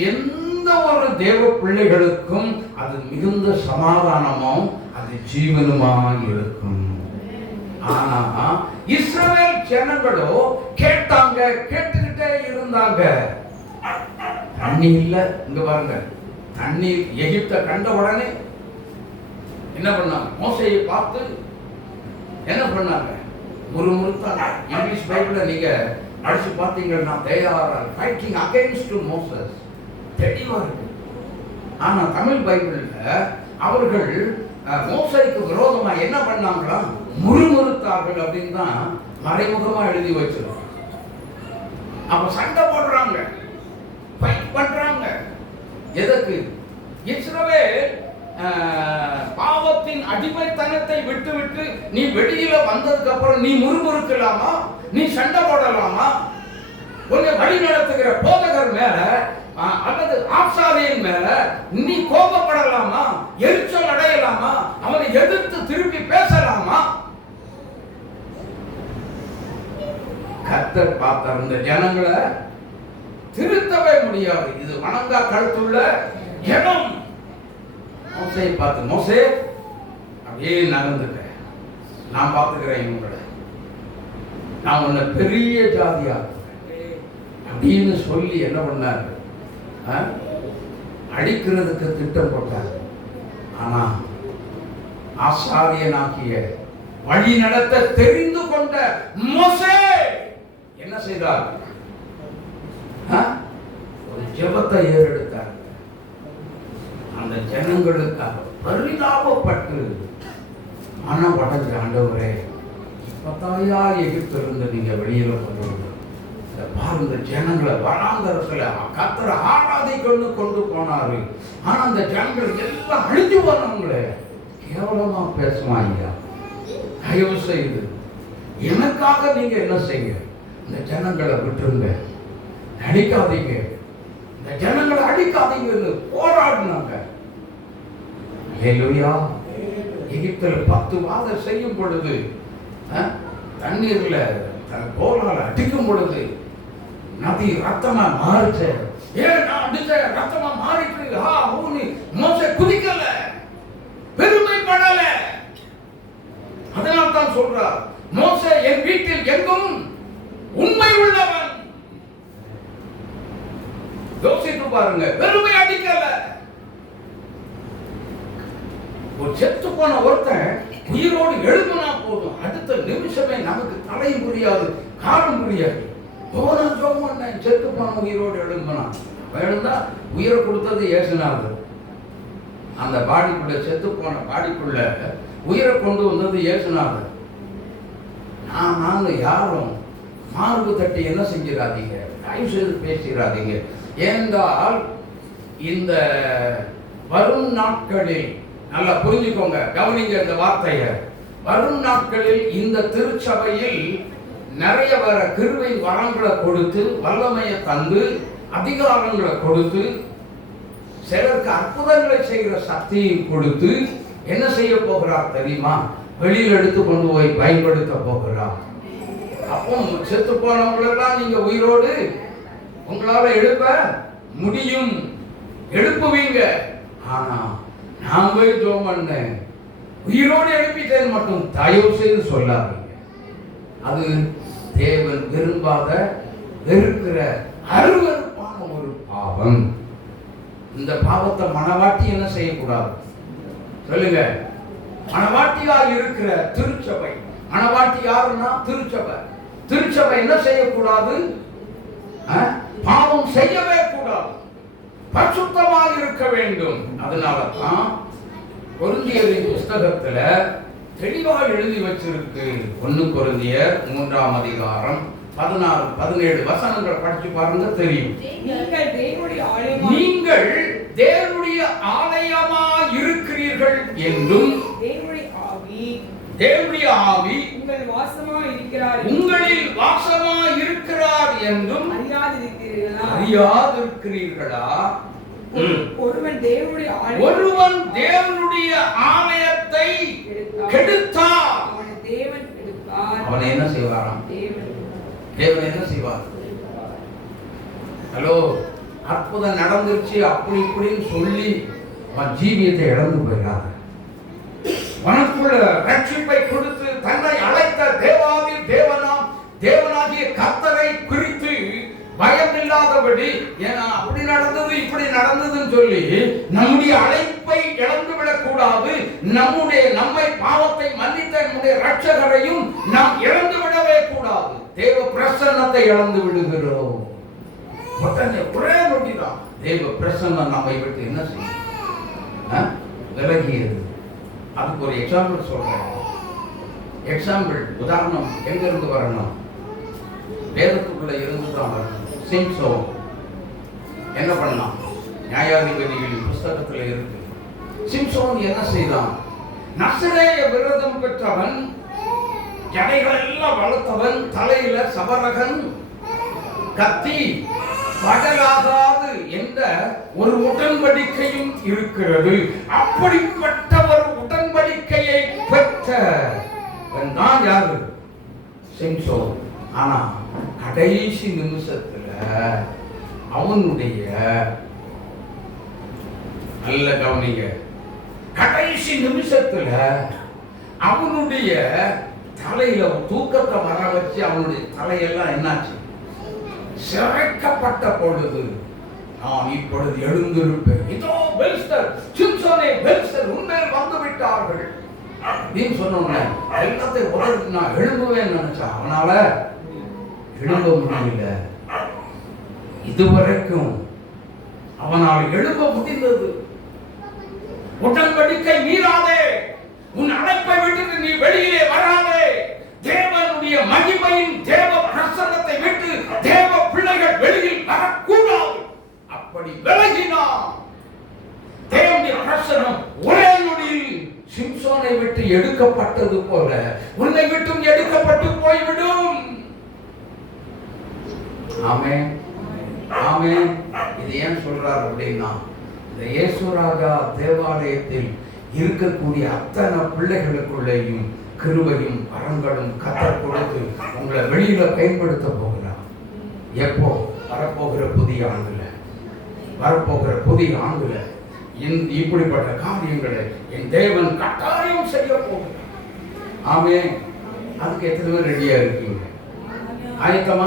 எந்த ஒரு தேவ பிள்ளைகளுக்கும் அது மிகுந்த சமாதானமும் அது ஜீவனுமாக இருக்கும். ஆனா இஸ்ரவேல் ஜனங்களோ கேட்டாங்க, கேட்டுக்கிட்டே இருந்தாங்க. தண்ணி இல்ல. இங்க பாருங்க, தண்ணீர் எகிப்தை கண்ட உடனே என்ன பண்ணாங்க? மோசேயை பார்த்து என்ன பண்ணாங்க? முறுமுறுத்தாங்க. இங்கிலீஷ் பைபிள்ல நீங்க படிச்சு பார்த்தீங்கன்னா they are fighting against Moses. தெளிவா இருக்கு. ஆனா தமிழ் பைபிள்ல அவர்கள் மோசேக்கு விரோதமா என்ன பண்ணாங்களா? முறுமுறுத்தார்கள் அப்படின்னு தான் மறைமுகமா எழுதி வச்சிருக்காங்க. அப்ப சண்டை போடுறாங்க, ஃபைட் பண்றாங்க. எதற்கு? இஸ்ரவேல் பாவத்தின் அடிமைத்தனத்தை விட்டு நீ வெளியில வந்ததுக்கு அப்புறம் நீ முறுமுறுக்கலாமா? நீ சண்டை போடலாமா? உன்னை வழி நடத்துகிற போதகர் மேல அல்லது ஆசாரியன் மேல நீ கோபப்படலாமா? எரிச்சல் அடையலாமா? அவனை எதிர்த்து திருப்பி பேசலாமா? கர்த்தர் பார்த்தார், இந்த ஜனங்களை திருத்தவே முடியாது. இது வணங்கா கழுத்துள்ள ஜனம். மோசேயை பார்த்து, மோசே அப்படியே நகர்ந்துட்ட, நான் பார்த்துக்கிறேன் இவங்களை, நான் உன்னை பெரிய ஜாதியா அப்படின்னு சொல்லி என்ன பண்ணாரு? அடிக்கிறதுக்கு திட்டம் போட்டார். ஆனா ஆசாரியனாகிய வழி நடத்த தெரிந்து கொண்ட மோசே என்ன செய்தார்? ஒரு ஜெபத்தை ஏறெடுத்தார். அந்த ஜனங்களுக்காக பரிதாபப்பட்டு மனம் உடஞ்ச, ஆண்டவரே இப்பத்தாயா எகிப்திலிருந்து நீங்க வெளியில கொண்டு பாருங்க, ஜனங்களை வனாந்தரத்துல கர்த்தரை ஆராதிக்கொண்டு கொண்டு போனாரு. ஆனா அந்த ஜனங்கள் எல்லாம் அழிஞ்சு போனவங்களே கேவலமா பேசுவாங்க. தயவு செய்து எனக்காக நீங்க என்ன செய்யுங்க, இந்த ஜனங்களை விட்டுருங்க, அடிக்காதீங்க, இந்த ஜனங்களை அடிக்காதீங்கன்னு போராடினாங்க. ஹல்லேலூயா. எகிப்துல 10 வாதம் செய்யும் பொழுது, தண்ணீர்ல கோலால அடிக்கும் பொழுது நதி ரத்தமா மாறிச்சு. ஏன் நான் அடிச்ச ரத்தமா மாறிட்டு? மோசே குதிக்கல, பெருமைப்படல. அதனால தான் சொல்றார், மோசே என் வீட்டில் எங்கும் உண்மை உள்ளவன். யோசித்து ஒரு செத்து போன ஒருத்தன் உயிரோடு எழுப்புனா போதும், அடுத்த நிமிஷமே நமக்கு தலை புரியாது, காலம் புரியாது. செத்து போன உயிரோடு எழுப்புனா வேணும்னா உயிரை கொடுத்தது ஏசுனாது. அந்த பாடிக்குள்ள, செத்து போன பாடிக்குள்ள உயிரை கொண்டு வந்தது ஏசுனாது. நாங்க யாரும் மார்பு தட்டி என்ன செஞ்சிடாதீங்க, தயவு செய்து பேசிடாதீங்க. ஏனென்றால் இந்த வரும் நாட்களில், நல்லா புரிஞ்சுக்கோங்க, கவனிங்க இந்த வார்த்தையை, வரும் நாட்களில் இந்த திருச்சபையில் நிறைய வர கிருபை வரங்களை கொடுத்து, வல்லமையை தந்து, அதிகாரங்களை கொடுத்து, சிலருக்கு அற்புதங்களை செய்கிற சக்தியை கொடுத்து என்ன செய்ய போகிறார் தெரியுமா? வெளியில் எடுத்து கொண்டு போய் பயன்படுத்த போகிறார். அப்போ செத்து போனவங்களெல்லாம் நீங்க உயிரோடு உங்களால எழுப்ப முடியும், எழுப்புவீங்க. ஆனா நான் போய் ஜெபம் பண்ணேன், உயிரோடு எழுப்பிட்டேன் மட்டும் தயவு செய்து சொல்லாதீங்க. அது தேவன் விரும்பாத, வெறுக்கிற, அருவருப்பான ஒரு பாவம். இந்த பாவத்தை மனவாட்டி என்ன செய்யக்கூடாது சொல்லுங்க? மனவாட்டியா இருக்கிற திருச்சபை, மனவாட்டி யாருன்னா திருச்சபை. திருச்சபை என்ன செய்யக்கூடாது? பாவம் செய்யவே கூடாது, பரிசுத்தமாக இருக்க வேண்டும். அதனாலதான் கொரிந்தியரின் புஸ்தகத்துல தெளிவாக எழுதி வச்சிருக்கு. 1 கொரிந்தியர் 3ஆம் அதிகாரம் 16-17 வசனங்கள் படிச்சு பாருங்க, தெரியும். நீங்கள் தேவனுடைய ஆலயமா இருக்கிறீர்கள் என்றும் தேவனுடைய ஆவி உங்களில் வாசமா இருக்கிறார் என்றும் அறியாதிருக்கிறீர்களா? ஒருவன் தேவனுடைய ஆலயத்தை கெடுத்தார், அவனை என்ன செய்வாராம்? தேவன் என்ன செய்வார்? ஹலோ, அற்புதம் நடந்துருச்சு அப்படி இப்படின்னு சொல்லி அவன் ஜீவியத்தை இழந்து போயிடாத. உனக்குள்ள ரட்சிப்பை கொடுத்து தன்னை அழைத்த தேவாதி தேவனாகிய கர்த்தரை குறித்து பயம் இல்லாதபடி, ஏன்னா அப்படி நடந்தது இப்படி நடந்ததுன்னு சொல்லி நம்முடைய அழைப்பை இழந்து விடக் கூடாது. நம்மை பாவத்தை மன்னித்த நம்முடைய ரட்சகரையும் நாம் இழந்து விடவே கூடாது. தேவ பிரசன்னத்தை இழந்து விடுகிறோம். ஒரே நொடிதான் தேவ பிரசன்னம் நம்மை விட்டு என்ன செய்யும்? விலகியது. அதுக்கு ஒரு எக்ஸாம்பிள் சொல்றேன். உதாரணம் எங்க இருந்து வரணும்? வேதத்துக்குள்ள இருந்து தான் வரணும். சிம்சோன் என்ன பண்ணான்? நியாயாதிபதிகளின் புஸ்தகத்தில் இருக்கு. சிம்சோன் என்ன செய்தான்? நசரேய விரதம் பெற்றவன், ஜடைகள் எல்லாம் வளர்த்தவன், தலையில சபரகன், கத்தி, பகலாகாது என்ற ஒரு உடன்படிக்கையும் இருக்கிறது. அப்படிப்பட்ட ஒரு உடன்படிக்கையை பெற்றவன் தான் யாரு? சிம்சோன். ஆனா கடைசி நிமிஷத்துல அவனுடைய, நல்ல கவனிங்க, கடைசி நிமிஷத்துல அவனுடைய தலையில தூக்கத்தை வர வச்சு அவனுடைய தலையெல்லாம் என்னாச்சு? சிறைக்கப்பட்ட பொழுது நான் இப்பொழுது எழுந்திருப்பேன், இதோ பெலிஸ்தர், சிம்சோனே பெலிஸ்தர் உண்மையில் வந்து விட்டார்கள் அப்படின்னு சொன்ன எல்லாத்தை உடனே நான் எழும்புவேன் நினைச்சான். அவனால எழும்ப முடியல. இதுவரைக்கும் அவனால் எழும்ப முடிந்தது. உடன்படிக்கை மீறாதே, உன் அழைப்பை விட்டு நீ வெளியிலே வராதே, தேவனுடைய மகிமையின் தேவ பிரசன்னத்தை விட்டு தேவ பிள்ளைகள் வெளியில் வரக்கூடாது. அப்படி விலகினான். தேவனுடைய பிரசன்னம் ஒரே நொடியில் சிம்சோனை விட்டு எடுக்கப்பட்டது போல உன்னை விட்டும் எடுக்கப்பட்டு போய்விடும். ஆமென், ஆமென். இது ஏன் சொல்றார் அப்படின்னா, இந்த இயேசுராஜா தேவாலயத்தில் இருக்கக்கூடிய அத்தனை பிள்ளைகளுக்குள்ளேயும் கிருபையும் வரங்களும் கர்த்தர் கொடுத்து உங்களை வெளியில பயன்படுத்த போகிறார். எப்போ? வரப்போகிற புதிய ஆண்டுல இப்படிப்பட்ட காரியங்களை என் தேவன் கட்டாயம் செய்ய போகிறார். ஆமென். அதுக்கு எத்தனை பேர் ரெடியா இருக்கீங்க? ஆயத்தமா?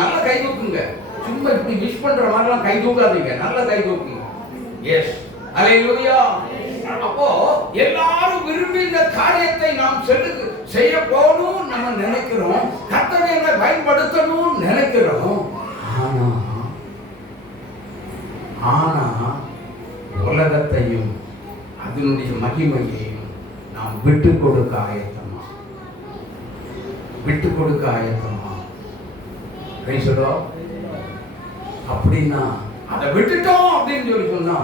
நல்ல கை தூக்குங்க. சும்மா இப்படி விஷ் பண்ற மாதிரிலாம் கை தூக்காதீங்க, நல்ல கை தூக்குங்க. எஸ், அல்லேலூயா. அப்போ எல்லாரும் விரும்பி இந்த காரியத்தை நாம் செய்ய போகணும் நம்ம நினைக்கிறோம், கர்த்தர் என்னை பயன்படுத்தணும் நினைக்கிறோம். ஆனா உலகத்தையும் அதனுடைய மகிமையையும் நாம் விட்டு கொடுக்க ஆயத்தமா? விட்டு கொடுக்க ஆயத்தமா? அப்படின்னா அதை விட்டுட்டோம் அப்படின்னு சொல்லி சொன்னா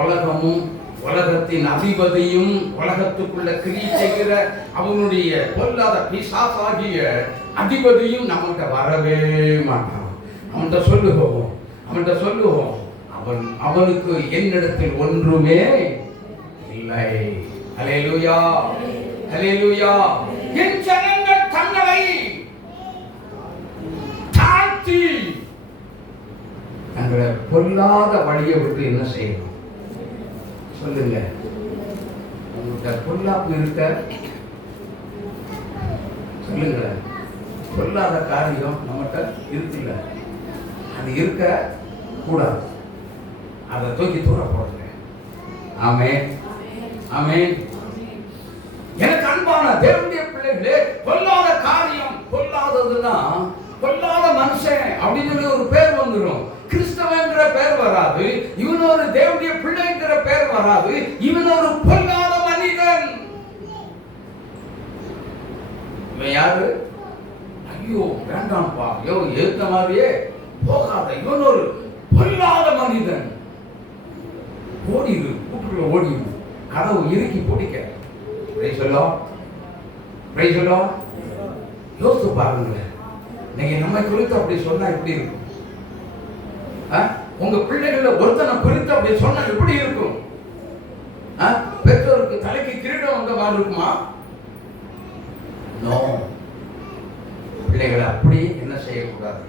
உலகமும் உலகத்தின் அதிபதியும் உலகத்துக்குள்ள கிரியை செய்கிற அவனுடைய பொல்லாத பிசாசாகிய அதிபதியும் நம்மகிட்ட வரவே மாட்டான். அவன்கிட்ட சொல்லுவோம் அவனுக்கு என்னிடத்தில் ஒன்றுமே இல்லை. அல்லேலூயா, அல்லேலூயா. என் ஜனங்கள் தங்களை தாழ்த்தி தங்களை பொல்லாத வழியை விட்டு என்ன செய்யணும் சொல்லுங்க. உங்கள்கிட்ட பொல்லாப்பு இருக்க சொல்லுங்க. பொல்லாத காரியம் நம்மகிட்ட இருக்குல்ல, அது இருக்க கூடாது. அதை தூக்கி தூர போடுங்க. ஆமென், ஆமென். எனக்கு அன்பான தேவனுடைய பிள்ளைகளே, பொல்லாத காரியம், பொல்லாததுன்னா பொல்லாத மனுஷன் அப்படின்னு சொல்லி ஒரு பேர் வந்துடும். கிறிஸ்தவன்ற பேர் வராது, இவன் ஒரு தேவனுடைய பிள்ளைங்கிற பேர் வராது, இவன் ஒரு பொல்லாத மனிதன். இவன் யாரு? ஐயோ வேண்டாம்ப்பா, ஐயோ ஏத்த மாதிரியே போகாத, இவன் ஒரு பொல்லாத மனிதன். ஓடிடு, கூட்டுக்குள்ள ஓடிடு, கதவு இறுக்கி பிடிக்க. யோசித்து பாருங்களேன், நீங்க நம்மை குறித்து அப்படி சொன்னா எப்படி இருக்கும்? உங்க பிள்ளைகள ஒருத்தனை குறித்து அப்படி சொன்னா எப்படி இருக்கும்? பெற்றோருக்கு தலைக்கு கிரீடம் வந்த மாதிரி இருக்குமா? நோ. பிள்ளைகளை அப்படி என்ன செய்யக்கூடாது.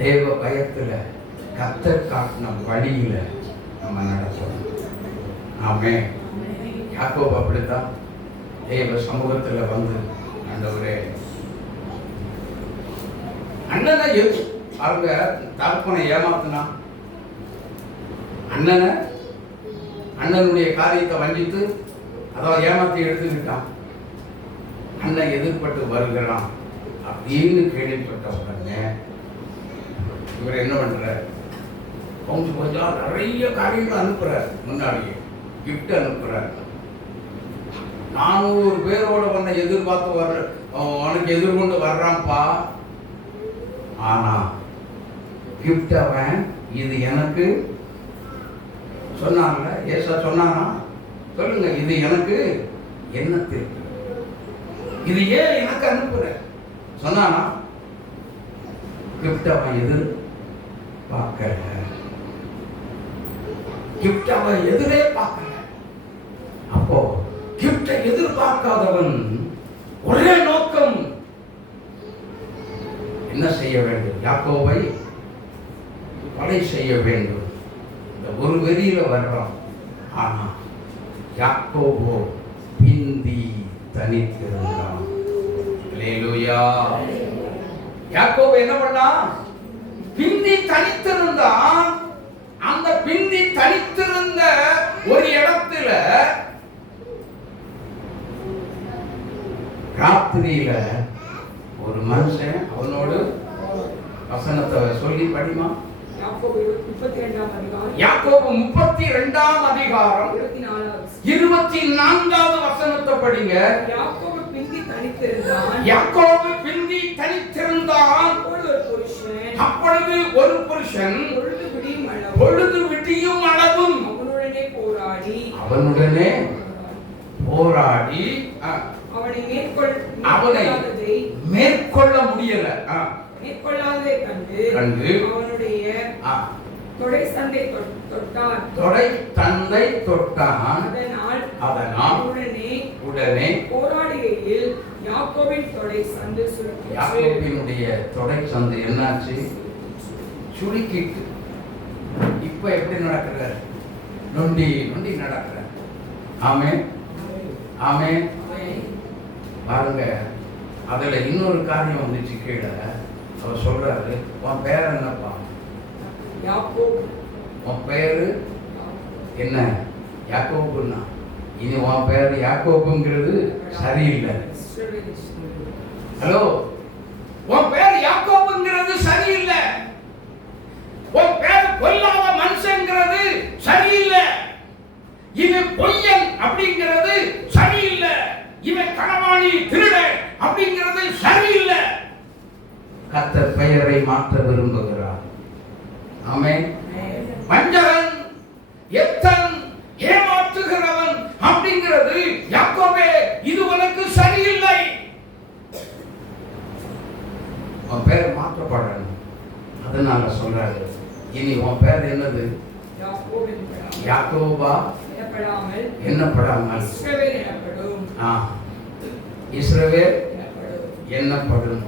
தேவ பயத்துல கர்த்தர் காட்டின வழியில நம்ம நடக்கணும். ஆமென். யாக்கோபு அப்படித்தான் தேவ சமூகத்துல வந்து ஆண்டவரே அண்ணனை அவங்க தகப்பனை ஏமாத்தினா, அண்ணனுடைய காரியத்தை வஞ்சித்து அதாவது ஏமாத்தி எடுத்துக்கிட்டான். அண்ணன் எதிர்பட்டு வருகிறான் அப்படின்னு கேள்விப்பட்ட உடனே இவர் என்ன பண்றார்? கொஞ்சம் நிறைய காரியங்கள் அனுப்புறார். முன்னாடியே கிஃப்ட் அனுப்புறார். 400 பேரோட உன்னை எதிர்பார்த்து வர்ற, உனக்கு எதிர்கொண்டு வர்றான்ப்பா. ஆனா கிஃப்ட் அவன் இது எனக்கு சொன்னான்ல, ஏசா சொன்னானா? சொல்லுங்க, இது எனக்கு என்னத்திற்கு, இது ஏன் எனக்கு அனுப்புற சொன்னானா? கிஃப்ட் அவன் எதிர்பார்க்கல, கிஃப்ட் அவன் எதிரே பார்க்கல. அப்போ கிஃப்டை எதிர்பார்க்காதவன் ஒரே நோக்கம் என்ன செய்ய வேண்டும்? யாக்கோபை கொலை செய்ய வேண்டும். இந்த ஒரு வெறியில வர்றான். ஆனா யாக்கோபோ பிந்தி தனித்திருந்தான். அல்லேலூயா. யாக்கோபு என்ன பண்ணான்? பிந்தி தனித்திருந்தான். அந்த பிந்தி தனித்திருந்த ஒரு இடத்துல ராத்திரியில ஒரு மனுஷன் அவனோடு வசனத்தை சொல்லி படிமா. யாக்கோபு 32ஆம் அதிகாரம் 24வது வசனத்தை படிங்க. யாக்கோபு பிந்தி தனித்திருந்தான். யாக்கோபு பிந்தி தனித்திருந்தான். அப்பொழுது ஒரு புருஷன் பொழுது விடியும் அளவும் அவனுடனே போராடி அவனை மேற்கொள்ள முடியல. மேற்கொள்ளாததை கண்டு அவனுடைய தொடை தந்தை தொட்டான். அதனால் உடனே போராடுகையில் யாக்கோபின் தொடை சந்து சுருக்கிற்று. யாக்கோபினுடைய தொடை சந்து என்னாச்சு? சுருக்கிட்டு. இப்ப எப்படி நடக்கிறார்? நொண்டி நொண்டி நடக்கிறார். ஆமென், ஆமென். பாருங்க, அதுல இன்னொரு காரியம் வந்துச்சு. கீழே அவர் சொல்றாரு, உன் பேர் என்னப்பா? யாக்கோபு. உன் பேரு என்ன? யாக்கோபுன்னா இனி உன் பேர் யாக்கோபுங்கிறது சரியில்லை. ஹலோ, உன் பேர் யாக்கோபுங்கிறது சரியில்லை. உன் பேர் பொல்லாத மனுஷங்கிறது சரியில்லை. இவன் பொய்யன் அப்படிங்கிறது சரியில்லை. இவன் களவாணி திருடன் அப்படிங்கிறது சரியில்லை. கர்த்தர் பெயரை மாற்ற விரும்புகிறார். ஆமென். வஞ்சகன், எத்தன், ஏமாற்றுகிறவன் அப்படிங்கிறது யாக்கோபே இது உனக்கு சரியில்லை. உன் பேர் மாற்றப்படணும். அதனால சொல்றாரு, இனி உன் பேர் என்னது? யாக்கோபா எண்ணப்படாமல் இஸ்ரவேல் எண்ணப்படும்.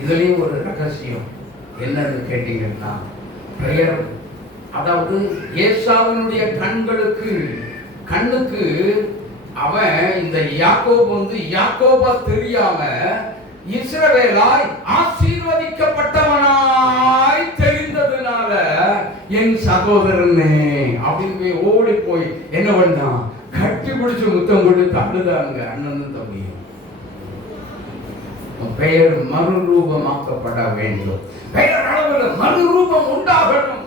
இதுலயும் ஒரு ரகசியம் என்னன்னு கேட்டீங்கன்னா, பெயர், அதாவது ஏசாவினுடைய கண்ணுக்கு அவன் இந்த யாக்கோபு யாக்கோபா தெரியாம இஸ்ரவேலாய் ஆசீர்வதிக்கப்பட்டவனாய் தெரிந்ததுனால என் சகோதரனே அப்படின்னு ஓடி போய் என்ன பண்ணா, கட்டி பிடிச்சு முத்தம் கொடுத்து அழுதாங்க அண்ணனும் தம்பியும். பெயர் மறுரூபமாக்கப்பட வேண்டும். பெயர் அளவில் மறுரூபம் உண்டாகணும்.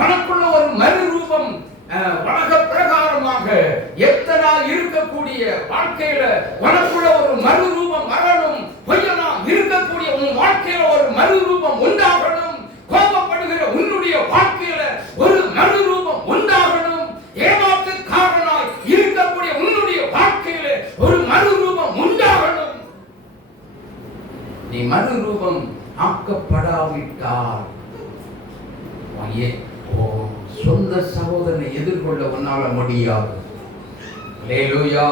உனக்குள்ள ஒரு மறுரூபம் உலக பிரகாரமாக எத்தனா இருக்கக்கூடிய வாழ்க்கையில உனக்குள்ள ஒரு மறுரூபம் வரணும். பொய்யனா இருக்கக்கூடிய உன் வாழ்க்கையில ஒரு மறுரூபம் உண்டாகணும். கோபப்படுகிற உன்னுடைய வாழ்க்கையில ஒரு மறுரூபம் உண்டாகணும். ஏமாற்றுக்காரனாய் இருக்கக்கூடிய உன்னுடைய வாழ்க்கையில ஒரு மறுரூபம் உண்டாகணும். நீ மறுரூபம் ஆக்கப்படாவிட்டால் சொந்த சகோதரனை எதிர்கொள்ள உன்னால முடியாது. அல்லேலூயா,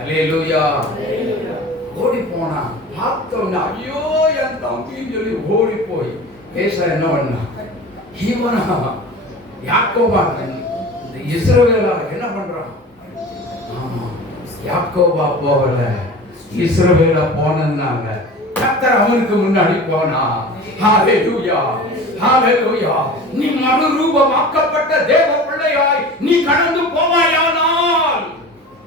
அல்லேலூயா. ஓடி போனா பார்த்தவன ஐயோ என் தம்பின்னு சொல்லி ஓடி போய் பேச என்ன பண்ணா, இவனா யாக்கோபா இந்த இஸ்ரவேலா என்ன பண்றான்? ஆமா, யாக்கோபா போகல, இஸ்ரவேலா போனதுனால கர்த்தர் அவனுக்கு முன்னாடி போனா. ஹalleluya, ஹalleluya. நீ மறுரூபமாக்கப்பட்ட தேவ பிள்ளையாய் நீ கடந்து போவாயானால்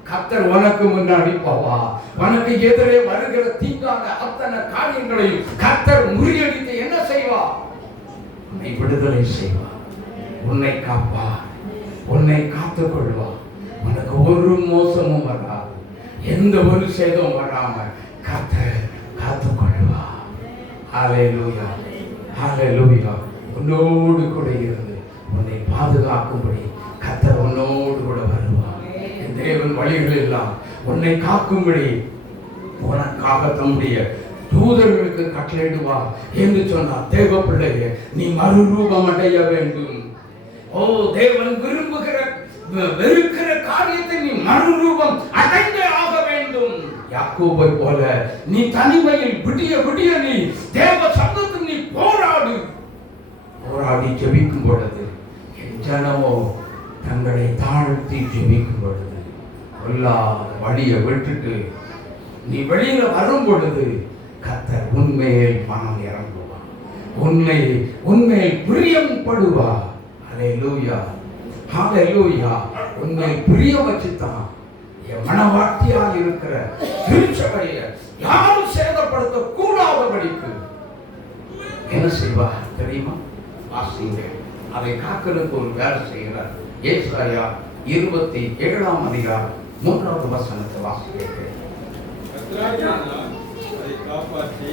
கர்த்தர் உனக்கு முன்னாடி போவா. உனக்கு எதிரே வருகிற தீங்கான அத்தனை காரியங்களையும் கர்த்தர் முறியடித்து என்ன செய்வா? உன்னை விடுதலை செய்வா, உன்னை காப்பா, உன்னை காத்துக் கொள்வா. உனக்கு ஒரு மோசமும் வராது, எந்த ஒரு சேதமும் வராம கர்த்தர் காத்துக் கொள்வா. ஹalleluya, ஹalleluya. உன்னோடு கூட இருந்து உன்னை பாதுகாக்கும்படி கர்த்தர் உன்னோடு கூட வருவார். தேவன் வழிகள் எல்லாம் உன்னை காக்கும்படி உனக்காக தம்முடைய தூதர்களுக்கு கட்டளையிடுவார் என்று சொன்னார். தேவ பிள்ளையே, நீ மறுரூபம் அடைய வேண்டும். ஓ, தேவன் விரும்புகிற வெறுக்கிற காரியத்தை நீ மறுரூபம் அடைந்தே ஆக வேண்டும். யாக்கோபை போல நீ தனிமையில் விடிய விடிய நீ தேவ சமூகத்தில் நீ போராடி ஜெபிக்கும் பொழுது, என் ஜனமோ தங்களை தாழ்த்தி ஜெபிக்கும் பொழுது, எல்லா வழியை விட்டுட்டு நீ வெளியில வரும் பொழுது கர்த்தர் உண்மையில் மனம் இறங்குவார், உண்மையில் பிரியம்படுவா. ஹalleluya, ஹalleluya. உண்மையில் பிரியம் வச்சுதான் என் மனவாட்டியாக இருக்கிற திருச்சபையை யாரும் சேதப்படுத்த கூடாதபடிக்கு என்ன செய்வா தெரியுமா? வாசிங்க, அதை காக்கிறதுக்கு ஒரு வேலை செய்கிறார். ஏசாயா 27ஆம் அதிகாரம் 3வது வசனத்தை வாசிக்கிறேன். அதை காப்பாற்றி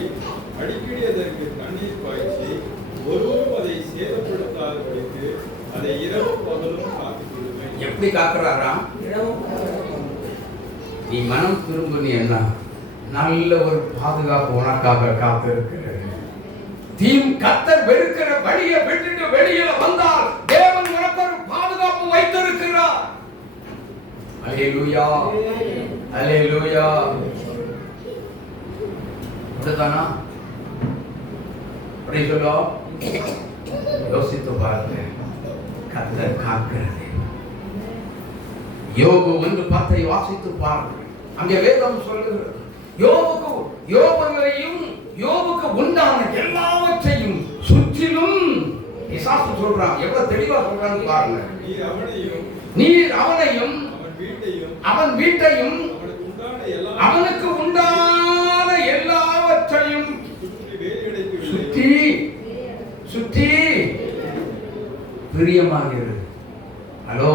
அடிக்கடி அதற்கு தண்ணீர் பாய்ச்சி ஒருவரும் அதை சேதப்படுத்தாதபடிக்கு அதை இரவும் பகலும் காத்துக் கொள்வேன். எப்படி காக்குறாரா? நீ மனம் திரும்பினா நல்ல ஒரு பாதுகாப்பு உனக்காக காத்திருக்கிற. கர்த்தர் வெறுக்கிற வழியை விட்டுட்டு வெளியில வந்தால் தேவன் உனக்கு ஒரு பாதுகாப்பு வைத்திருக்கிறார். அல்லேலூயா, அல்லேலூயா. அப்படிதானா? அப்படி சொல்லோ யோசித்து பாருங்க. கர்த்தர் காக்கிறது. யோபு 1:10 வாசித்து பாருங்க. அங்கே வேதம் சொல்லுகிறது, யோபுக்கு உண்டான எல்லாவற்றையும் சுற்றிலும் பிசாசு சொல்றான், எவ்வளவு தெளிவா சொல்றான்னு பாருங்க. நீர் அவனையும் அவன் வீட்டையும் அவனுக்கு உண்டான எல்லாவற்றையும் சுற்றி பிரியமாகிறது. ஹலோ,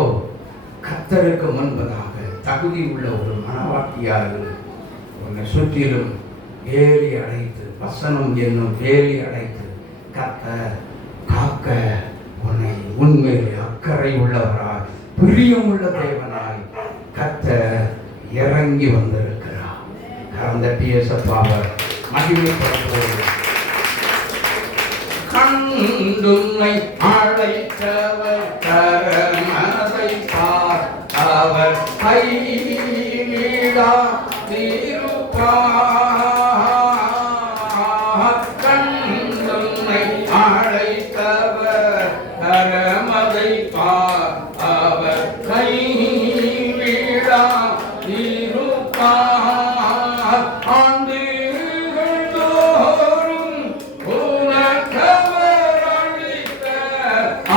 கர்த்தருக்கு முன்பதாக தகுதி உள்ள ஒரு மனவாட்டியாக உன்னை சுற்றிலும் வேலி அடைத்து, வசனம் என்னும் வேலி அடைத்து கர்த்தர் காக்க உன்னை உண்மையிலே அக்கறை உள்ளவராய் பிரியமுள்ள தேவனாய் கர்த்தர் இறங்கி வந்திருக்கிறார். கரந்த பிஎஸ்அப்பாவை மகிமைப்படுத்துவது. கண்டுன்னை அழைத்தவர் கரமதை பார், அவர் கைவிடா திருப்பார். கண்டுன்னை அழைத்தவர் கரமதை பார், அவர் கைவிடா திருப்பார். ஆண்டுகள் தோறும் உனக்கவர் அளித்த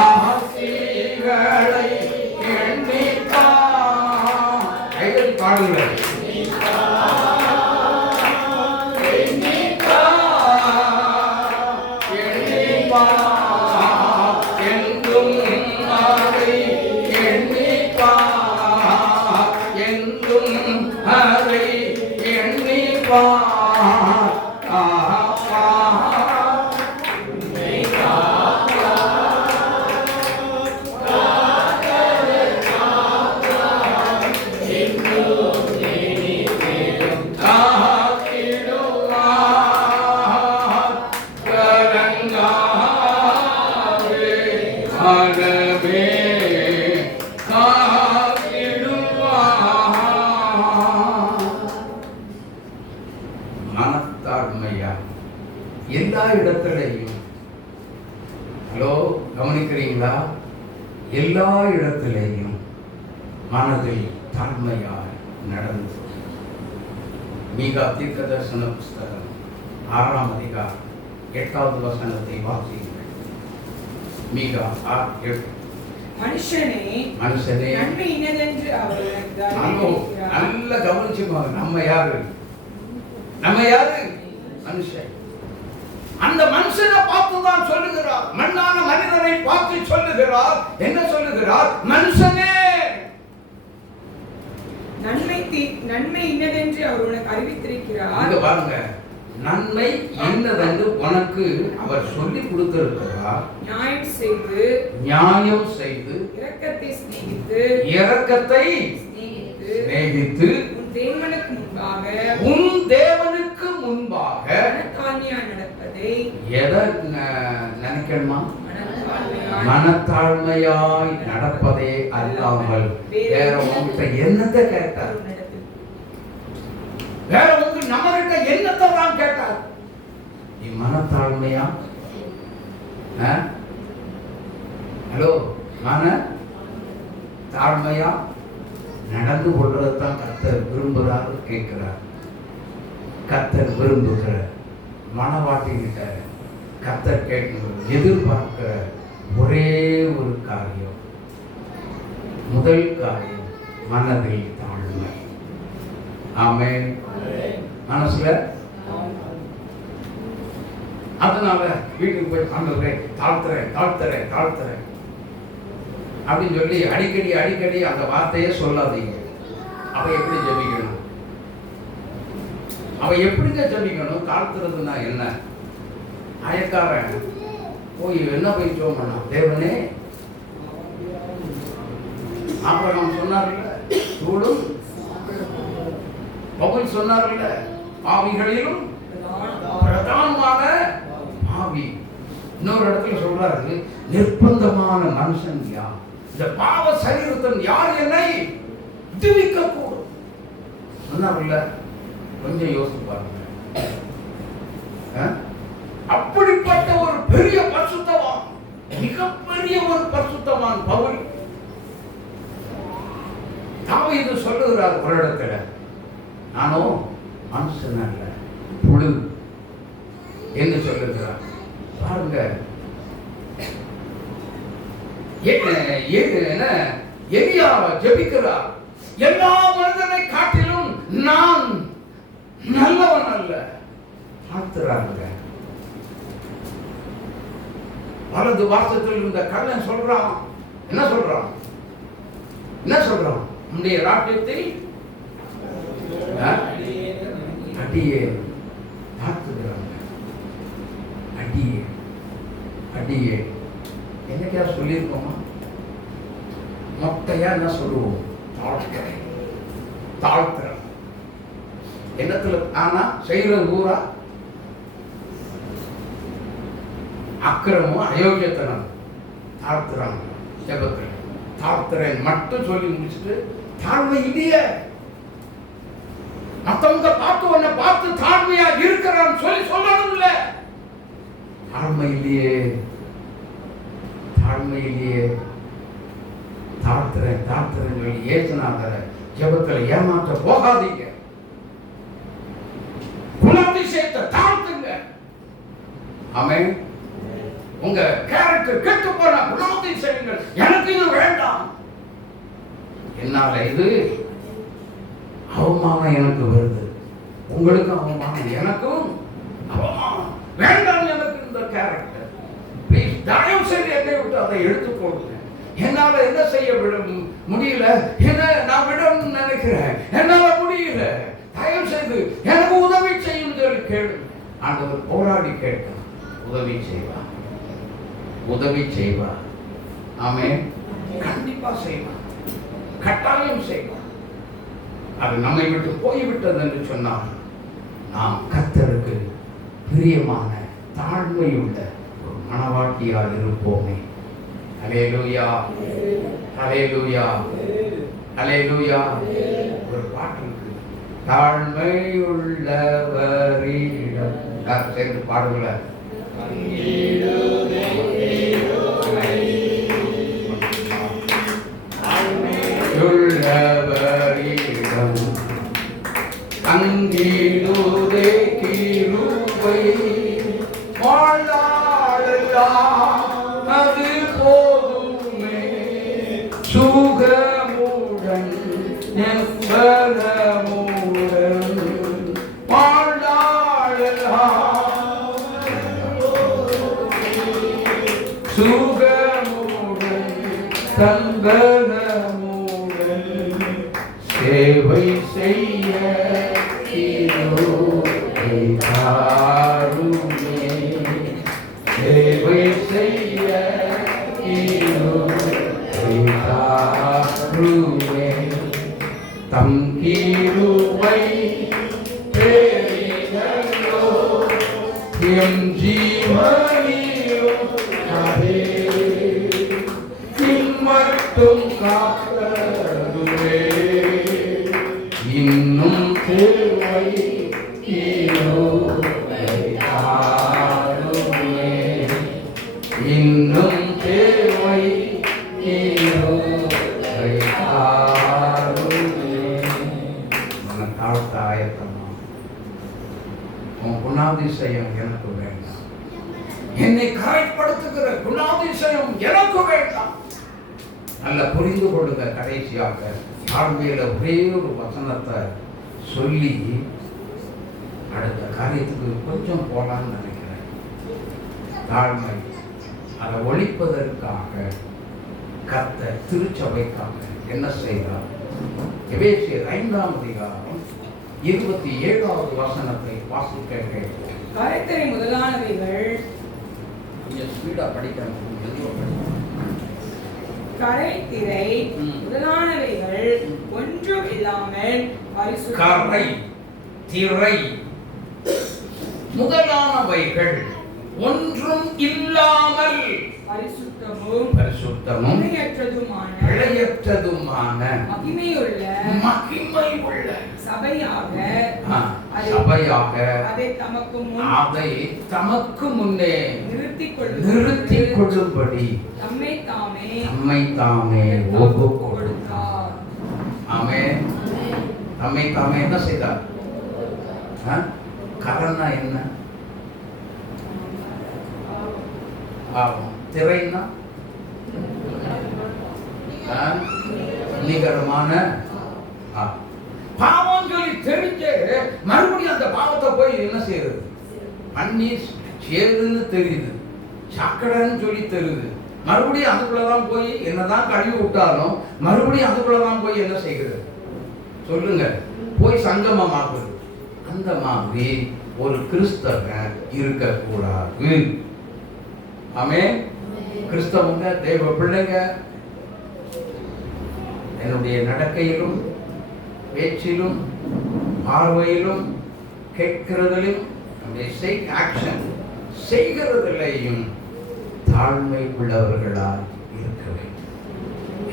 ஆசீர்களை எண்ணிப்பார். கைகள் பாடுங்கள். மனத்தாழ்மையா எல்லா இடத்திலையும். ஹலோ, கவனிக்கிறீங்களா? எல்லா இடத்திலையும் மனதில் தாழ்மையாய் நடந்து. மீகா தீர்க்கதரிசன புஸ்தகம் 6ஆம் அதிகாரம் 8வது வசனத்தை வாசியுங்கள். மீகா 6:8. மனுஷனே நன்மை இன்னதென்று அவர் உனக்கு அறிவித்திருக்கிறார். நல்ல கவனிச்சுக்கோங்க. நம்ம யாரு? மனுஷன். அந்த மனுஷனை பார்த்துதான் சொல்லுகிறார். மண்ணான மனிதனை பார்த்து சொல்லுகிறார். என்ன சொல்லுகிறார்? மனுஷனே, நன்மை இன்னதென்று அவர் உனக்கு அறிவித்திருக்கிறார். இங்க பாருங்க, நன்மை என்னதென்று உனக்கு அவர் சொல்லி கொடுத்திருக்கிறார். நியாயம் செய்து இரக்கத்தை சிநேகித்து உன் தேவனுக்கு முன்பாக நடப்பதை எதை நினைக்கணுமா? மனத்தாழ்மையாய் நடப்பதே அல்லாமல் வேற உங்ககிட்ட என்னத்தை கேட்டார்? வேற உங்க நம்ம கிட்ட என்னத்தை தான் கேட்டார்? நீ மனத்தாழ்மையா? ஹலோ, மன தாழ்மையா நடந்து கொள்றதுதான் கர்த்தர் விரும்புகிறார், கேட்கிறார். கர்த்தர் விரும்புகிற மனவாட்டிகிட்ட கர்த்தர் கேட்கிற எதிர்பார்க்கிற ஒரே ஒரு காரியம், முதல் காரியம் மனதில் தாழ்மை. ஆமென். மனசுல அதனால வீட்டுக்கு போய் ஆண்டவரே தாழ்த்துறேன் அப்படின்னு சொல்லி அடிக்கடி அந்த வார்த்தையே சொல்லாதீங்க. அவ எப்படி ஜெபிக்கணும்? அவ எப்படிங்க ஜெபிக்கணும்? தாழ்த்துறதுன்னா என்ன? அயக்காரன் போய் என்ன போய் ஜெபம் பண்ணா? தேவனே, ஆபிரகாம் சொன்னார்ல, தூளும் பவுல் சொன்னார்ல, பாவிகளிலும் பிரதானமான பாவி. இன்னொரு இடத்துல சொல்றாரு, நிர்பந்தமான மனுஷன் யார்? இந்த பாவ சரீரத்தின் யார் என்னை விடுவிக்க கூடும் சொன்னார்ல. கொஞ்சம் யோசித்து பாருங்க. அப்படிப்பட்ட ஒரு பெரிய பரிசுத்தவான், மிகப்பெரிய ஒரு பரிசுத்தவான் பவுல். தாவீது சொல்லுகிறார் ஒரு இடத்துல, நானோ மனுஷன் அல்ல, புழு என்று சொல்லுகிறார். பாருங்க, எலியா ஜெபிக்கிறார். எல்லா மனிதனை காட்டிலும் நான் நல்லவன் அல்ல. பார்த்துறாங்க. வலது வாசத்தில் இருந்த கள்ளன் சொல்றான். என்ன சொல்றான்? உன்னுடைய ராஜ்யத்தில் அடியே பார்த்துக்கிறாங்க. அடியே என்னைக்கா சொல்லியிருக்கோமா? மொட்டையா என்ன சொல்லுவோம்? தாழ்த்துறேன். என்னத்துல? ஆனா செய்யறது பூரா அக்கிரமும் அயோக்கியத்தனம். தாழ்த்துறாங்க. ஜெபத்தில் தாழ்த்துறேன் மட்டும் சொல்லி முடிச்சுட்டு தாழ்மை இல்லையே. மற்றவங்க பார்த்து உன்னை பார்த்து தாழ்மையா இருக்கிறான்னு சொல்லி சொல்லணும் இல்ல. தாழ்மை இல்லையே. தாழ்த்துறேன் சொல்லி ஏசுனாதர ஜெபத்தில் ஏமாற்ற போகாதீங்க. குணாதிசயத்தை தாழ்த்துங்க. ஆமென். உங்க கேரக்டர் கெட்டு போன குணாதிசயங்கள் எனக்கு இது வேண்டாம். என்னால இது அவமானம் எனக்கு வருது, உங்களுக்கு அவமானம், எனக்கும் அவமானம் வேண்டாம். எனக்கு இந்த கேரக்டர் ப்ளீஸ் தயவு செய்து என்னை விட்டு அதை எடுத்துக்கொள்ளுங்க. என்னால என்ன செய்ய முடியல, என்ன நான் விடணும்னு நினைக்கிறேன், என்னால முடியல, தயவு செய்து எனக்கு உதவி செய்யும் சொல்லி கேளு. ஆண்டவர் போராடி கேட்க உதவி செய்வார். ஆமென். கண்டிப்பா செய்வார், கட்டாயம் செய்வார். அது நம்மை விட்டு போய்விட்டது என்று சொன்னால் நாம் கர்த்தருக்கு பிரியமான தாழ்மையுள்ள ஒரு மனவாட்டியாக இருப்போமே. அல்லேலூயா, அல்லேலூயா, அல்லேலூயா. ஒரு பாட்டு இருக்கு, தாழ்மையுள்ளவரிடம். சேர்ந்து பாடுங்கள. உள்ளவரிடம் அங்கிடுதே கிருபை வாழ்நாளெல்லாம் அது போதுமே. சுகமுடன் நெம்பலமுடன் வாழ்நாளெல்லாம் சுகமுடன் தங்கமுடன் சேவை செய்ய சேவை செய்ய தம் கிருபை பெரிதோ எம் ஜீவனிலும் அதே மட்டும் காக்கவே இன்னும் தேவை இன்னும் தேவை தாழ்த்தாயத்தமா. உன் குணாதிசயம் எனக்கு வேண்டாம், என்னை கரைப்படுத்துகிற குணாதிசயம் எனக்கு வேண்டாம். நல்ல புரிந்து கொள்ளுங்க. கடைசியாக தாழ்மையில ஒரே ஒரு வசனத்தை சொல்லி அடுத்த காரியத்துக்கு கொஞ்சம் போலான்னு நினைக்கிறேன். தாழ்மை அதை ஒழிப்பதற்காக கர்த்தர் திருச்சபைக்காக என்ன செய்தார்? எபேசியர் 5ஆம் அதிகாரம் 27வது வசனத்தை வாசிக்க கேட்போம். கரைத்தரை முதலானவைகள் கொஞ்சம் ஸ்பீடா படிக்கணும். கரைத்திரை முதலானவைகள் ஒன்றும் இல்லாமல் கரை திரை முதலானவைகள் ஒன்றும் இல்லாமல் பரிசுத்தமும் பிழையற்றதுமான மகிமையுள்ள சபையாக அதை தமக்கு முன்னே நிறுத்திக் கொள்ளும்படி தம்மை தாமே ஒப்புக் கொடுத்தார். ஆமென். தம்மை தாமே என்ன செய்தார்? கரன்னா என்ன? திரைன்னா நிகரமான பாவம் சொல்லி தெரிஞ்சு மறுபடியும் அந்த பாவத்தை போய் என்ன செய்யறது? பண்ணி சேருன்னு தெரியுது, சாக்கடைன்னு சொல்லி தெரியுது. மறுபடியும் அதுக்குள்ளதான் போய் என்னதான் கழுவி விட்டாலும் மறுபடியும் அதுக்குள்ளதான் போய் என்ன செய்கிறது? சொல்லுங்க, போய் சங்கமமாகுது. அந்த மாதிரி ஒரு கிறிஸ்தவன் இருக்கக்கூடாது. ஆமென். கிறிஸ்தவங்க தேவ பிள்ளைங்க என்னுடைய நடக்கையிலும் பேச்சிலும் பார்வையிலும் கேட்கிறதிலும் ஆக்ஷன் செய்கிறதிலையும் தாழ்மை உள்ளவர்களால் இருக்க வேண்டும்.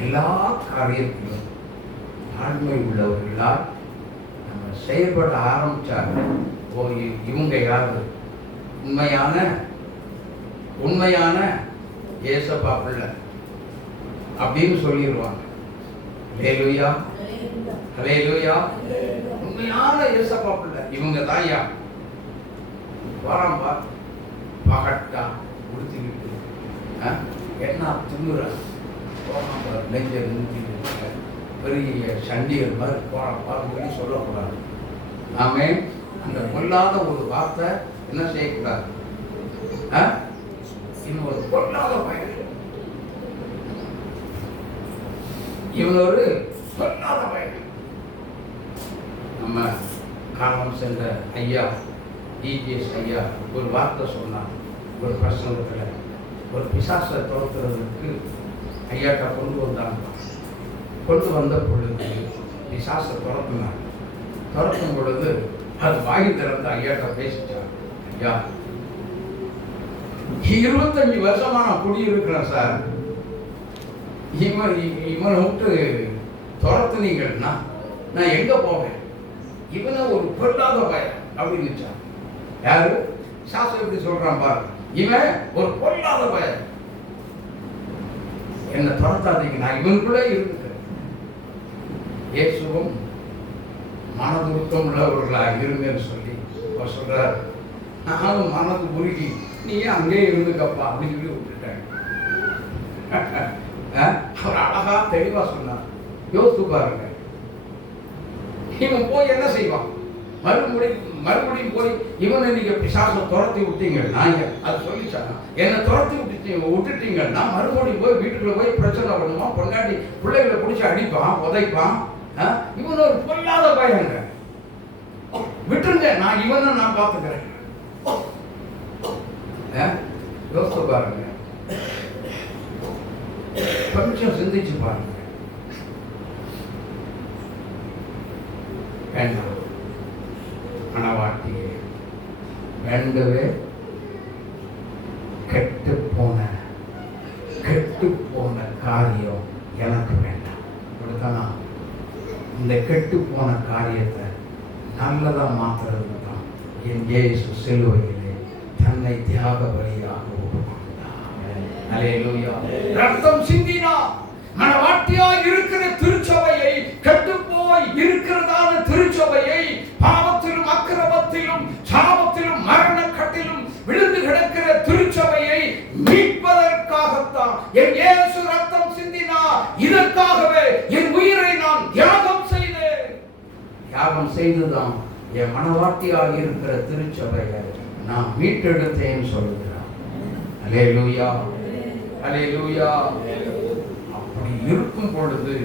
எல்லா காரியத்திலும் தாழ்மை உள்ளவர்களால் நம்ம செயல்பட ஆரம்பிச்சாங்க. இவங்க யாரு? உண்மையான ஏசப்பா பிள்ளை அப்படின்னு சொல்லிடுவாங்க. ஹல்லேலூயா, ஹல்லேலூயா. உண்மையான ஏசப்பா பிள்ளை இவங்க தான். யா வாராம்பா பகட்டா உடுத்திக்கிட்டு என்ன திமுற நெஞ்ச நிறுத்திட்டு பெரிய சண்டிகர் மாதிரி போறாப்பா சொல்லி சொல்லக்கூடாது. நாமே அந்த பொல்லாத ஒரு வார்த்தை என்ன செய்யக்கூடாது? இன்னும் ஒரு பொல்லாத பயன், இவன் ஒரு பொல்லாத பயன். நம்ம காலம் சென்ற ஐயா டிஜிஎஸ் ஐயா ஒரு வார்த்தை சொன்னார். ஒரு பிரசங்கத்தில் ஒரு பிசாசை துரத்துறதுக்கு ஐயாட்ட கொண்டு வந்தாங்க. கொண்டு வந்த பொழுது பிசாசை துரத்துனாங்க. துரத்தும் பொழுது அது வாங்கி திறந்து ஐயாட்ட பேசிச்சாங்க. ஐயா, 25 வருஷமா நான் குடியிருக்கிறேன் சார். இவனை விட்டு துரத்துனீங்கன்னா நான் எங்க போவேன்? இவனை ஒரு பொருளாத பயம் அப்படின்னு. யாரு? சாஸ்திரம் எப்படி சொல்றான் பாரு. இவன் ஒரு பொருளாத பயம், என்ன துரத்தாதீங்க, நான் இவனுக்குள்ளே இருந்துக்கிறேன். இயேசுவும் மனதுருக்கம் உள்ளவர்களாக இருங்கன்னு சொல்லி அவர் சொல்றார். நானும் மனது உருகி நீ அங்கே இருந்துக்கப்பா அப்படின்னு சொல்லி விட்டுட்டேன். அவர் அழகா தெளிவா சொன்னார். யோசித்து பாருங்க, இவன் போய் என்ன செய்வான்? மறுபடியும் போய் இவனை நீங்க பிசாசை துரத்தி விட்டீங்கன்னா, அது சொல்லிச்சாங்க, என்னை துரத்தி விட்டுட்டீங்கன்னா மறுபடியும் போய் வீட்டுக்குள்ள போய் பிரச்சனை பண்ணுவான், பொண்டாட்டி பிள்ளைகளை பிடிச்சி அடிப்பான், உதைப்பான். இவன் ஒரு பொல்லாத பயங்க, விட்டுருங்க, நான் இவனை நான் பார்த்துக்கிறேன். யோசித்து பாருங்க, கொஞ்சம் சிந்திச்சு பாருங்க. வேண்டாம், மனவாட்டியே வேண்டவே கெட்டு போன காரியம் எனக்கு வேண்டாம். அப்படித்தானா? இந்த கெட்டு போன காரியத்தை நல்லதா மாத்துறது தான் என் இயேசு சிலுவையிலே தன்னை தியாக பலியாக ஒப்புக்கொண்டார். அல்லேலூயா. ரத்தம் சிந்தினார். மனவாட்டியாய் இருக்கிற திருச்சபையை, கெட்டு போய் இருக்கிறதான திருச்சபையை, பாவத்திலும் அக்கிரமத்திலும் சாபத்திலும் மரண கட்டிலும் விழுந்து கிடக்கிற திருச்சபையை மீட்பதற்காகத்தான் என் இயேசு ரத்தம் சிந்தினார். இதற்காகவே என் உயிரை நான் தியாகம் செய்துதான் என் மனவாட்டியாக இருக்கிற திருச்சபையை நான் மீட்டெடுத்தேன் சொல்லுகிறார். அல்லேலூயா, அல்லேலூயா. அப்படி இருக்கும் பொழுது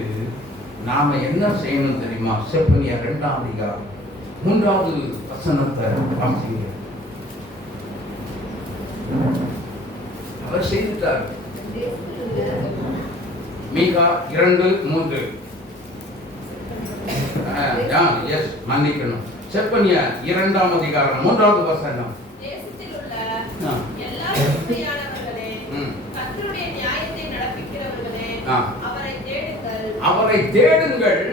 நாம என்ன செய்யணும் தெரியுமா? செப்பனியா 2ஆம் அதிகாரம் 3வது வசனத்தை வாசிங்க. அவர் செய்துட்டார். மீகா 2:3. மன்னிக்கணும். செப்பனியா 2ஆம் அதிகாரம் 3வது வசனம். தேசத்தில் உள்ள எல்லா உண்மையானவர்களே, கர்த்தருடைய நியாயத்தை நடப்பிக்கிறவர்களே, அவரை தேடுங்கள்,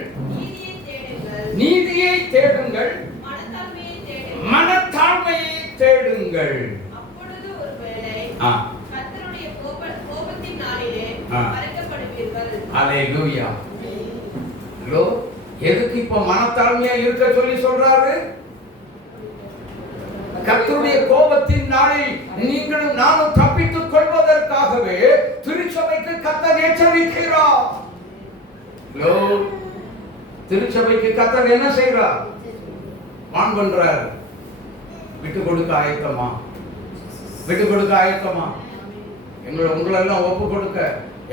நீதியை தேடுங்கள், மனத்தாழ்மையை தேடுங்கள். அப்பொழுது ஒருவேளை கர்த்தருடைய கோபத்தின் நாளிலே மறைக்கப்படுவீர்கள். அல்லேலூயா. ஹலோ, எதுக்கு இப்ப மனத்தாழ்மையா இருக்க சொல்லி சொல்றாரு? கர்த்தருடைய கோபத்தின் நாளில் நீங்களும் நானும் தப்பித்துக் கொள்வதற்காகவே திருச்சபைக்கு கர்த்தர் எச்சரிக்கிறார். ஹலோ, திருச்சபைக்கு கர்த்தர் என்ன செய்றார்? வான் பண்றார். விட்டு கொடுக்க ஆயத்தமா? விட்டு கொடுக்க ஆயத்தமா? உங்களெல்லாம் ஒப்பு கொடுக்க,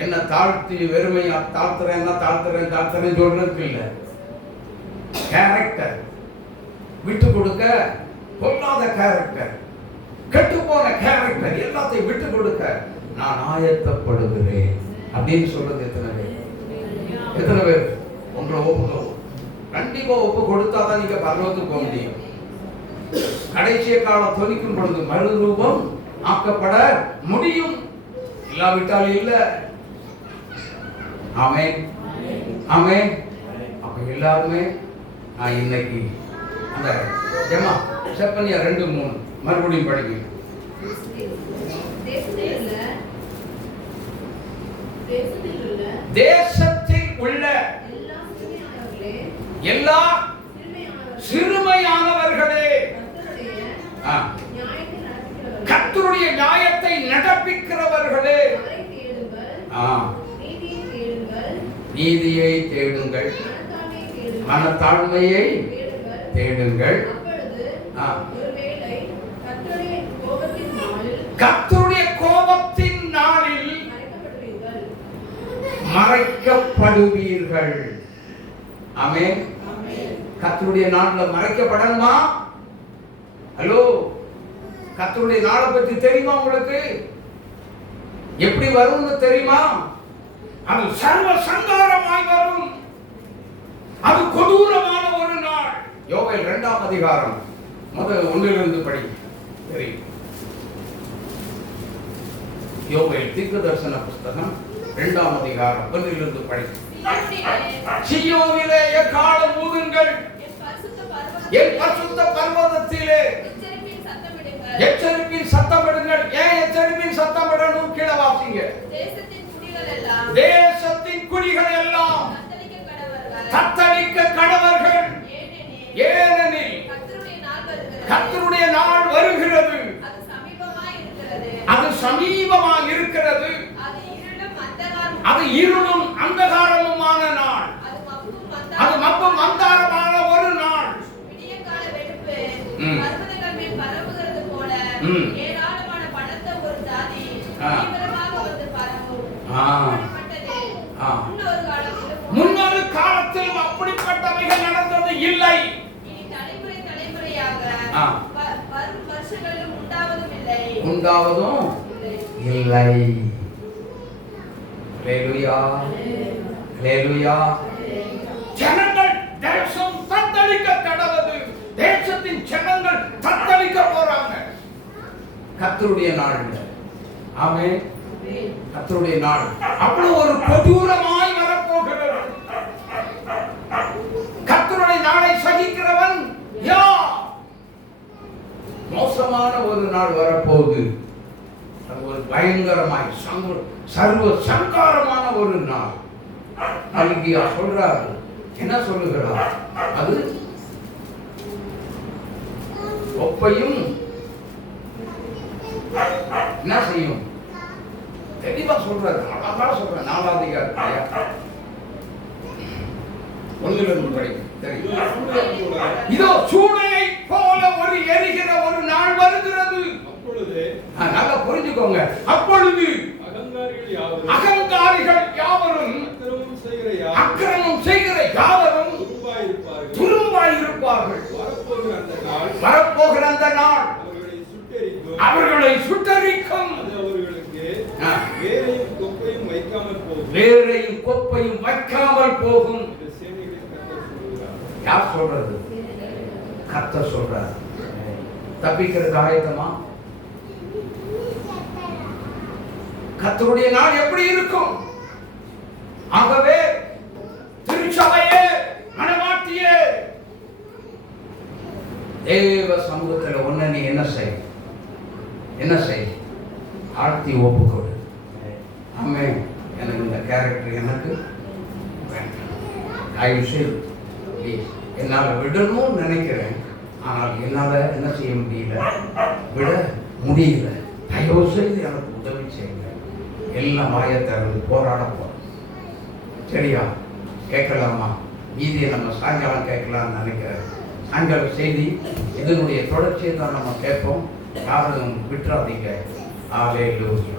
என்ன தாழ்த்தி வெறுமையா தாழ்த்துறேன்னா தாழ்த்துறேன் சொல்றதுக்கு இல்லை. கேரக்டர் விட்டு கொடுக்க, பொல்லாத கேரக்டர், கெட்டு போன கேரக்டர் எல்லாத்தையும் விட்டு கொடுக்க நான் ஆயத்தப்படுகிறேன் அப்படின்னு சொல்றது எத்தனை பேர்? எத்தனை பேர் உங்களை ஒப்பு கண்டிப்பா ஒப்பு கொடுத்தாதான் நீங்க பரலோகத்துக்கு போக முடியும். கடைசிய காலம் தொனிக்கும் பொழுது மறுரூபம் ஆக்கப்பட முடியும், இல்லாவிட்டால் இல்ல. ஆமென், ஆமென். அப்ப எல்லாருமே நான் இன்னைக்கு அந்த ஜெமா செப்பனியா 2:3 மறுபடியும் படிங்க. தேசத்தில் உள்ள எல்லா சிறுமையானவர்களே, கர்த்தருடைய நியாயத்தை நடப்பிக்கிறவர்களே, நீதியை தேடுங்கள், மனத்தாழ்மையை தேடுங்கள். கர்த்தருடைய கோபத்தின் நாளில் மறைக்கப்படுவீர்கள். ஆமென். கர்த்தருடைய நாளில் மறைக்கப்படணுமா? ஹலோ, கர்த்தருடைய நாளை பற்றி தெரியுமா உங்களுக்கு? எப்படி வரும்னு தெரியுமா? அது சர்வ சங்காரமாய் வரும். அது கொடூரமான ஒரு நாள். யோவேல் 2ஆம் அதிகாரம் முதல் 1 படி தெரியும். யோவேல் தீர்க்கதரிசன புஸ்தகம் 2ஆம் அதிகாரம் 1 படி. சீயோனிலே எக்காளம் ஊதுங்கள், என் பரிசுத்த பர்வதத்திலே எச்சரிப்பின் சத்தமிடுங்கள். ஏன் எச்சரிப்பின் சத்தமிடணும்? கீழே வாசிங்க. தேசத்தின் குடிகள் எல்லாம் தத்தளிக்க கடவர்கள், ஏனெனில் கர்த்தருடைய நாள் வருகிறது, அது சமீபமாக இருக்கிறது, அது இருளும் அந்தகாரமுமான நாள், அது மப்பும் அந்தாரமான ஒரு நாள். ஏராளமான பணத்தை ஒரு ஜாதி தீவிரமாக வந்து பரவும். முன்னொரு காலத்தில் அப்படிப்பட்டவைகள் நடந்தது இல்லை. இனி தலைமுறை தலைமுறையாக வரும் வருஷங்களிலும் உண்டாவதும் இல்லை. ஹல்லேலூயா, ஹல்லேலூயா. ஜனங்கள் தேசம் தத்தளிக்க கடவது. தேசத்தின் ஜனங்கள் தத்தளிக்க போறாங்க கர்த்தருடைய நாள். ஆமென். கர்த்தருடைய நாள் அவ்வளவு ஒரு கொடூரமாய் வரப்போகிறது. கர்த்தருடைய நாளை சகிக்கிறவன் யார்? மோசமான ஒரு நாள் வரப்போகுது. அது ஒரு பயங்கரமாய் சர்வ சங்காரமான ஒரு நாள். அலிகியா சொல்றார், என்ன சொல்லுகிறார்? அது ஒப்பையும் என்ன செய்யும்? தெளிவா சொல்றாரு, அழகா சொல்ற. 4ஆம் அதிகாரம் 1 படி தெரியும். இதோ சூளையை போல ஒரு எரிகிற ஒரு நாள் வருகிறது. நல்லா புரிஞ்சுக்கோங்க. அப்பொழுது அகங்காரிகள் யாவரும் அக்கிரமம் செய்கிற யாவரும் துரும்பாயிருப்பார்கள். வரப்போகிற அந்த நாள் அவர்களை சுட்டரிக்கும். வேரையும் கொப்பையும் வைக்காமல் போகும். யார் சொல்றது? கர்த்தர் சொல்றார். தப்பிக்கிறது ஆயத்தமா? கர்த்தருடைய நாள் எப்படி இருக்கும்? ஆகவே திருச்சபையே, மனவாட்டியே, தேவ சமூகத்தில் ஒன்ன நீ என்ன செய்? என்ன செய்? ஆழ்த்தி ஒப்புக்கொடு. ஆமென். எனக்கு இந்த கேரக்டர் எனக்கு தயவு செய்து என்னால் விடணும்னு நினைக்கிறேன். ஆனால் என்னால் என்ன செய்ய முடியல, விட முடியல. தயவு செய்து எனக்கு உதவி செய்யுங்க. எல்லாம் வாயை திறந்து போராட போறோம். சரியா? கேட்கலாமா? மீதியை நம்ம சாயங்காலம் கேட்கலாம்னு நினைக்கிறேன். சாயங்கால செய்தி இதனுடைய தொடர்ச்சியை தான் நம்ம கேட்போம். யாரும் விட்டுறாதீங்க. ஹல்லேலூயா,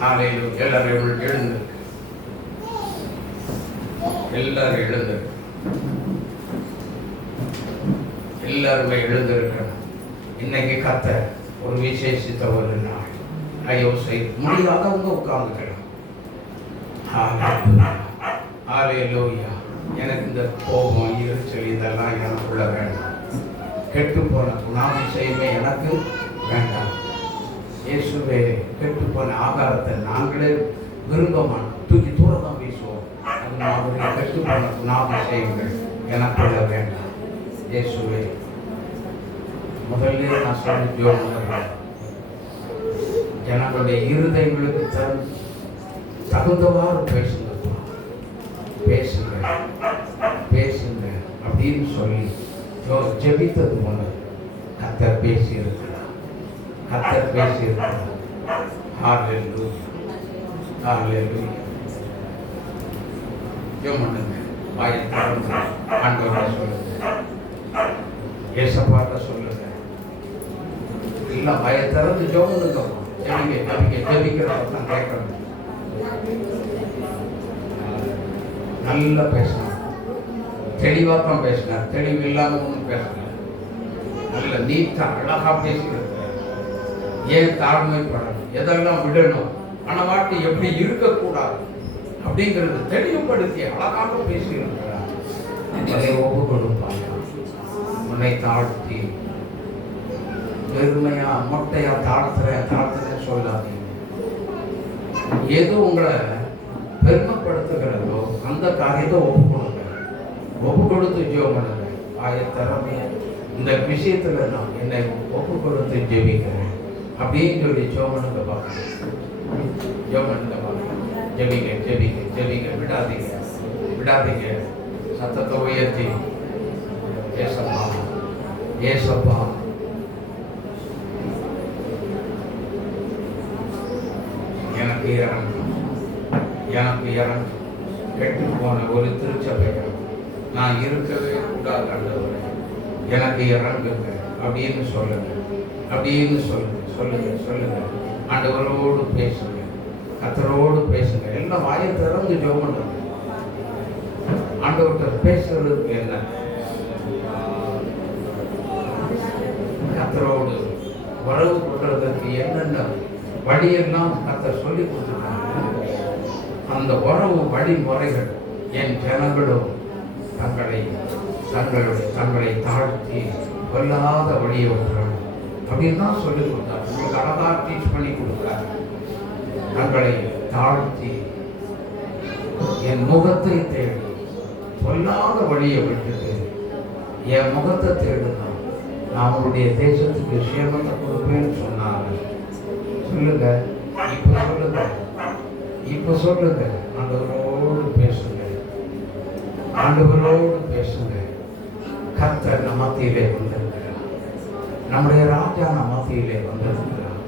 ஹல்லேலூயா. எல்லாரும் எழுந்து, எல்லாரும் எழுந்து, எல்லாருமே எழுந்திருக்கணும். இன்னைக்கு கர்த்தர் ஒரு விசேஷித்த ஒரு நாள். ஐயோ செய்து முடியாதவங்க உட்கார்ந்துக்கலாம். ஹல்லேலூயா. எனக்கு இந்த கோபம், எரிச்சல் இதெல்லாம் எனக்குள்ள வேண்டாம். கெட்டு போன குணாதிசயமே எனக்கு வேண்டாம். இயேசுவே, கெட்டு போன ஆகாரத்தை நாங்களே விரும்ப மாட்டோம், தூக்கி தூரம் வீசுவோம். அது மாதிரி கெட்டு போன குணாதிசயங்கள் எனக்குள்ள வேண்டாம். இயேசுவே, முதல்ல நான் சொல்லி ஜோம் ஜனங்களுடைய இருதயங்களுக்கு தகுந்தவாறு பேசுங்க, பேசுங்க, பேசுங்க அப்படின்னு சொல்லி ஜெபித்தது முன்ன கர்த்தர் பேசி இருக்கிறார். கர்த்தர் பேசி இருக்கிறார். ஹல்லேலூயா, ஹல்லேலூயா. ஜெபம் பண்ணுங்க. வாயை திறந்து ஆண்டவரை சொல்லுங்க, ஏசப்பாட்ட சொல்லுங்க. இல்லை, வாயை திறந்து ஜெபம் பண்ணுங்க. ஜெபிங்க, ஜெபிங்க, ஜெபிக்கிறத தான் கேட்கணும். நல்லா பேசினார், தெளிவாக தான் பேசினார். தெளிவு இல்லாமல் ஒன்றும் பேசல. நல்ல நீட்டாக அழகாக பேசியிருக்கிறார். ஏன் தாழ்மைப்படணும், எதெல்லாம் விடணும், மனவாட்டி எப்படி இருக்கக்கூடாது அப்படிங்கிறது தெளிவுபடுத்தி அழகாக பேசியிருக்கிறார். அதை ஒப்பு கொடுப்பாங்க. உன்னை தாழ்த்தி பெருமையா மொட்டையா தாழ்த்துறேன்னு சொல்லாதீங்க. ஏதோ உங்களை பெருமைப்படுத்துகிறதோ அந்த காரியத்தை ஒப்பு கொடுங்க. ஒப்பு கொடுத்து ஜெபம் பண்ணுங்க. ஆயத்தரம் இந்த விஷயத்துல நான் என்னை ஒப்பு கொடுத்து ஜெபிக்கிறேன் அப்படின்னு சொல்லி ஜெபம் பண்ணுங்க. பார்க்கணும், ஜெபம் பண்ணுங்க, பார்க்கணும். ஜெபிங்க, ஜெபிங்க, ஜெபிங்க. விடாதீங்க, விடாதீங்க. சத்தத்தை உயர்த்தி ஏசப்பா, ஏசப்பா, எனக்கு இறங்கும், எனக்கு இறங்கும். கெட்டு போன ஒரு திருச்சபைகள் நான் இருக்கவே கூடாது ஆண்டவரே, எனக்கு இறங்குங்க அப்படின்னு சொல்லுங்க, அப்படின்னு சொல்லுங்க, சொல்லுங்க, சொல்லுங்க. ஆண்டவரோடு பேசுங்க, கர்த்தரோடு பேசுங்க. எல்லாம் வாயை திறந்து ஜெபம் பண்ணுங்க. ஆண்டவர்கிட்ட பேசுறதுக்கு என்ன? கர்த்தரோடு உறவு கொள்றதுக்கு என்னென்ன வழியெல்லாம் கர்த்தர் சொல்லி கொடுத்துருக்காங்க. அந்த உறவு வழிமுறைகள் என் ஜனங்களும் தங்களை தாழ்த்தி கொல்லாத வழியை விட்டுறாங்க அப்படின்னு தான் சொல்லி கொடுத்தார். உங்களுக்கு அழகா டீச் பண்ணி கொடுத்தார். தங்களை தாழ்த்தி என் முகத்தை தேடி கொல்லாத வழியை விட்டுட்டு என் முகத்தை தேடுதான் நான் உங்களுடைய தேசத்துக்கு சேமத்தை கொடுப்பேன்னு சொன்னாங்க. சொல்லுங்க, இப்ப சொல்லுங்க, இப்ப சொல்லுங்க. ஆண்டவரோடு பேசுங்க, ஆண்டவரோடு பேசுங்க. கர்த்தர் நம் மத்தியிலே வந்திருக்கிறார். நம்முடைய ராஜா நம் மத்தியிலே வந்திருக்கிறார்.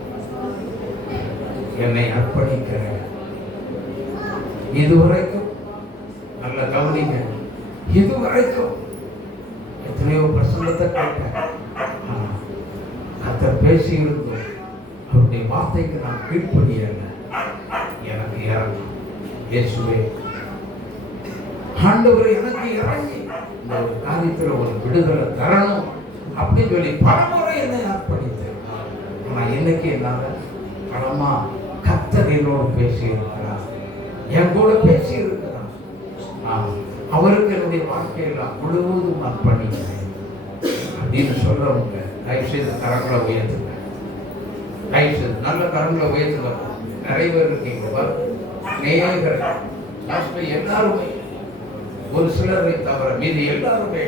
என்னை அர்ப்பணிக்கிறேன். இதுவரைக்கும் நல்ல கவனிங்க. இதுவரைக்கும் எத்தனையோ பிரசங்கத்தை கேட்டேன். கர்த்தர் பேசி இருந்தோம், அவருடைய வார்த்தைக்கு நான் கீழ்ப்படியல. எனக்கு இறங்கும் இயேசுவே, ஆண்டவரை எனக்கு இறங்கி இந்த ஒரு காரியத்தில் ஒரு விடுதலை தரணும் அப்படின்னு சொல்லி பலமுறை என்னை அர்ப்பணித்தேன். ஆனால் இன்னைக்கு என்னால பலமா கர்த்தர் என்னோடு பேசி இருக்கிறார், என் கூட பேசி இருக்கிறார். அவருக்கு என்னுடைய வாழ்க்கையெல்லாம் முழுவதும் அர்ப்பணிக்கிறேன் அப்படின்னு சொல்றவங்க தயவுசெய்து கரங்களை உயர்த்துங்க. தயவுசெய்து நல்ல கரங்களை உயர்த்துங்க. நிறைய பேர் இருக்கீங்க, நேயர்கள், எல்லாருமே, ஒரு சிலரை தவிர மீது எல்லாருமே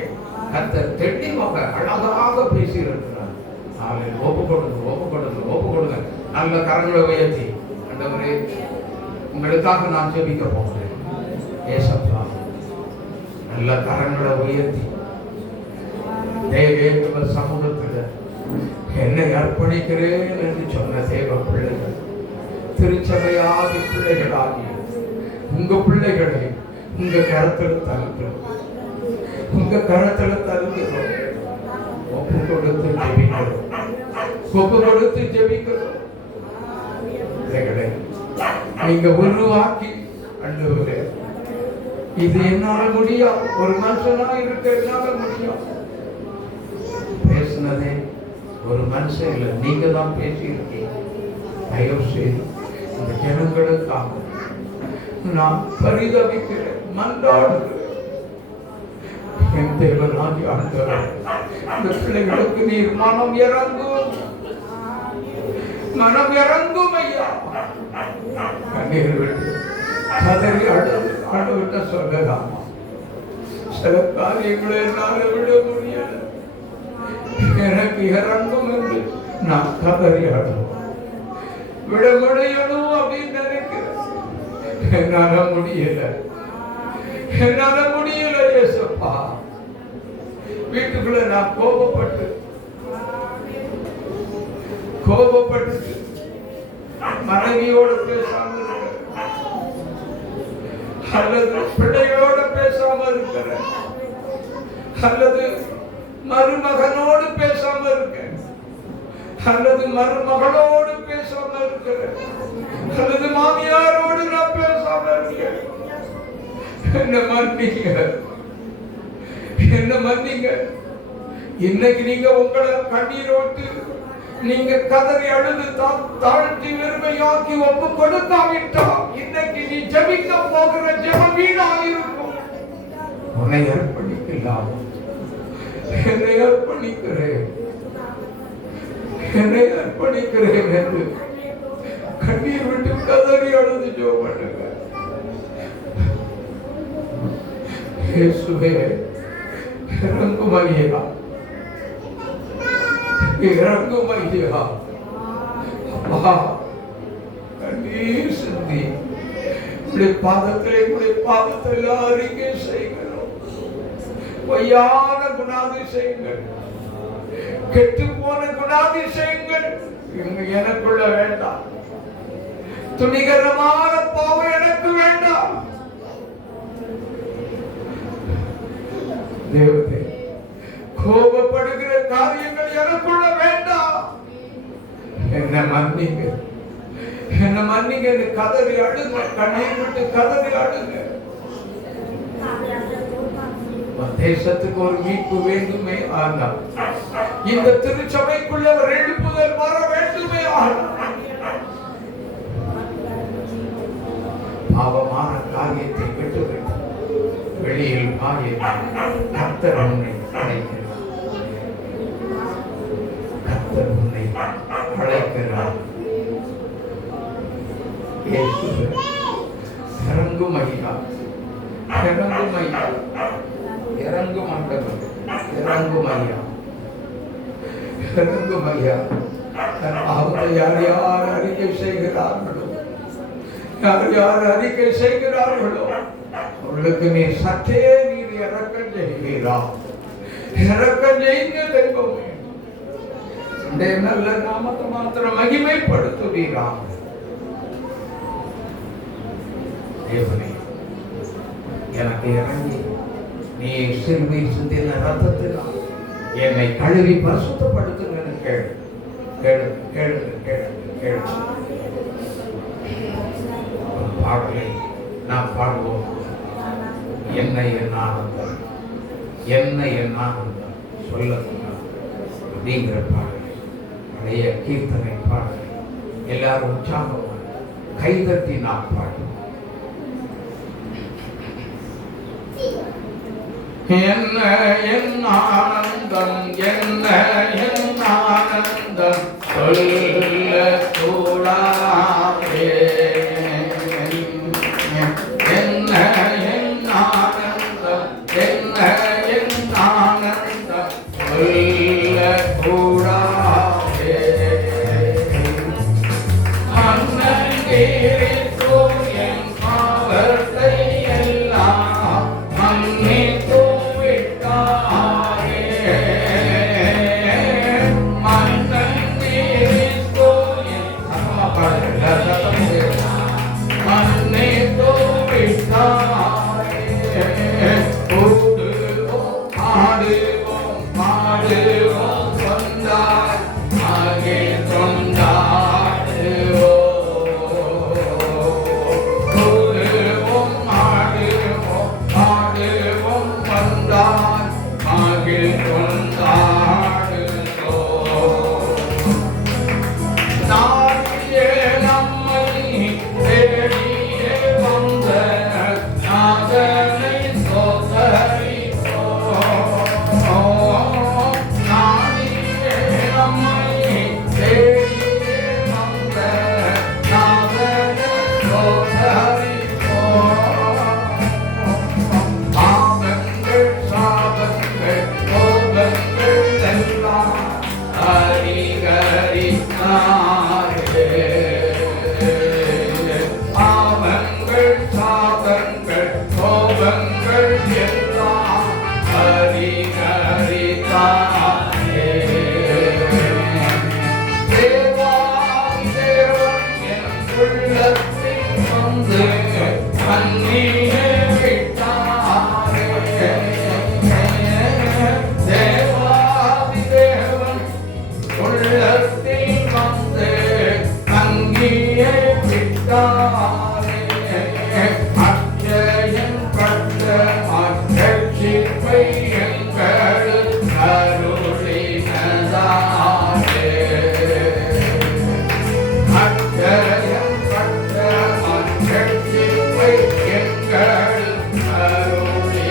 கர்த்தர் தெளிவாக அழகாக பேசி இருக்கிறார். ஒப்பு கொடுங்க, ஒப்பு கொடுங்க, ஒப்பு கொடுங்க. நல்ல கரங்களை உயர்த்தி, ஆண்டவரே உங்களுக்காக நான் ஜெபிக்க போகிறேன். ஏசப்பா, நல்ல கரங்களை உயர்த்தி தேவ சமூகத்தில் என்னை அர்ப்பணிக்கிறேன் என்று சொன்ன தேவ பிள்ளைகள், திருச்சபையாதி பிள்ளைகளாகி உங்க பிள்ளைகளை உங்க கரத்துல தருகிறோம், உங்க கரத்துல தருகிறோம். ஒப்பு கொடுத்து ஜெபிக்கிறோம், ஒப்பு கொடுத்து ஜெபிக்கிறோம். நீங்க உருவாக்கி ஆண்டவரே, இது என்னால முடியும், ஒரு மனுஷனா இருக்க என்னால முடியும். பேசினதே ஒரு மனுஷன் இல்லை, நீங்க தான் பேசியிருக்கீங்க. தயவு செய்து இந்த ஜனங்களுக்காக நான் பரிதவிக்கிறேன், மன்றாடுகிறேன். என் தேவனாகி ஆண்டவரே, இந்த பிள்ளைகளுக்கு நீர் மனம் இறங்கும், மனம் இறங்கும் ஐயா. கண்ணீர் விட்டு கதறி அழுவிட்ட சொல்லலாமா? சில காரியங்களை என்னால் விட முடியல, எனக்கு இறங்கும் என்று நான் கதறி அழுவோம். விட முடியணும் அப்படின்னு நினைக்கிறேன், என்னால முடியல, என்னால முடியல இயேசுப்பா. வீட்டுக்குள்ள நான் கோபப்பட்டு மனைவியோட பேசாம இருக்கிறேன், அல்லது பிள்ளைகளோட பேசாம இருக்கிறேன், அல்லது மருமகனோடு பேசாம இருக்கேன், அல்லது மருமகளோடு பேசாம இருக்கிறேன், அல்லது மாமியாரோடு நான் பேசாம இருக்கேன். என்ன மன்னிங்க, என்ன மன்னிங்க. இன்னைக்கு நீங்க உங்களை கண்ணீரோட்டு நீங்க கதறி அழுது தாழ்த்தி வெறுமையாக்கி ஒப்பு கொடுக்காவிட்டா இன்னைக்கு நீ ஜெபிக்க போகிற ஜெபம் வீணாயிருக்கும். உன்னை அர்ப்பணிக்கலாம், என்னை அர்ப்பணிக்கிறேன், என்னை அர்ப்பணிக்கிறேன் என்று கண்ணீர் விட்டு கதறி அழுது ஜெபம் பண்ணுங்க. இயேசுவே இறங்கும் ஐயா, இறங்கும் ஐயா. அப்பா கண்ணீர் சிந்தி உடைய பாதத்தில் அறிக்கை செய்கிறோம். பொய்யான குணாதிசயங்கள், கெட்டு போன குணாதிசயங்கள் எனக்குள்ள வேண்டாம். துணிகரமான பாவம் எனக்கு வேண்டாம். தேவதே, கோபப்படுகிற காரியங்கள் எனக்குள்ள வேண்டாம். என்ன மன்னிங்க, என்ன மன்னிங்க. கதறி அழுங்க, கண்ணீர் விட்டு கதறி அழுங்க. தேசத்துக்கு ஒரு மீட்பு வேண்டுமே ஆனால், இந்த திருச்சபைக்குள்ள ஒரு எழுப்புதல் வர வேண்டுமே ஆனால், பாவமான காரியத்தை விட்டு வெளியில் கர்த்தர் உன்னை அழைக்கிறார், கர்த்தர் உன்னை அழைக்கிறார். இறங்கும் ஐயா, இறங்கும் ஐயா, இறங்கும் ஆண்டவர், இறங்கும் ஐயா, இறங்கும் ஐயா. அவங்க யார் யார் அறிக்கை செய்கிறார்களோ, யார் யார் அறிக்கை செய்கிறார்களோ அவர்களுக்கு நீ சற்றே நீர் இறக்கம் செய்கிறா, இறக்கம் செய்யுங்க தெய்வமே. இந்த நல்ல நாமத்தை மாத்திரம் மகிமைப்படுத்துவீரா தேவனே. எனக்கு இறங்கி நீ சிறுமை சிந்தின ரத்தத்தினால் என்னை கழுவி பரிசுத்தப்படுத்துங்கன்னு கேளு, கேளு, கேளு, கேளு, கேளு. பாடலை நாம் பாடுவோம். என்ன என் ஆனந்தம், என்ன என் ஆனந்தம் சொல்லக்கூடாது அப்படிங்கிற பாடலை, பழைய கீர்த்தனை பாடலை எல்லாரும் உற்சாகமாக கைதட்டி நாம் பாடுவோம். என்ன என் ஆனந்தம், என்ன என் ஆனந்தம் சொல்ல கூடாதே. என்ன என் ஆனந்தம், என்ன என் ஆனந்தம் சொல்ல கூடாதே. மன்னன் கேரிக்கும் என் பாவத்தை எல்லாம் மன்னித்து விட்டாரே. மன்னன் கேரிக்கும் சோகங்கள் எல்லாம் பரிகரித்தாரே. தேவாதி தேவன் என் உள்ளத்தில் வந்து கண்ணீரை விட்டாரே. தேவாதி தேவன் உள்ளத்தில் வந்து கண்ணீரை விட்டாரே. அச்சயன் பட்ட அச்சரிப்பை எங்கள் அருளினதாரே. அச்சயம் பட்ட அச்சரிப்பை எங்கள் அருளினதாரே.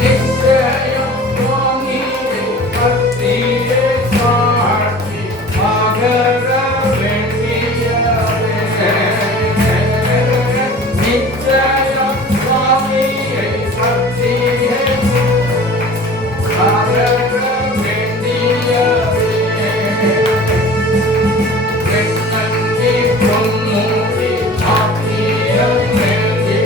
நிச்சயம் சுவாமியை பற்றியே சாட்சி பகர வேண்டியவரே. நிச்சயம் சுவாமியை பற்றியே பகர வேண்டியவரே. வெண்ணி பொன்மூடி சாத்தியம் வேண்டி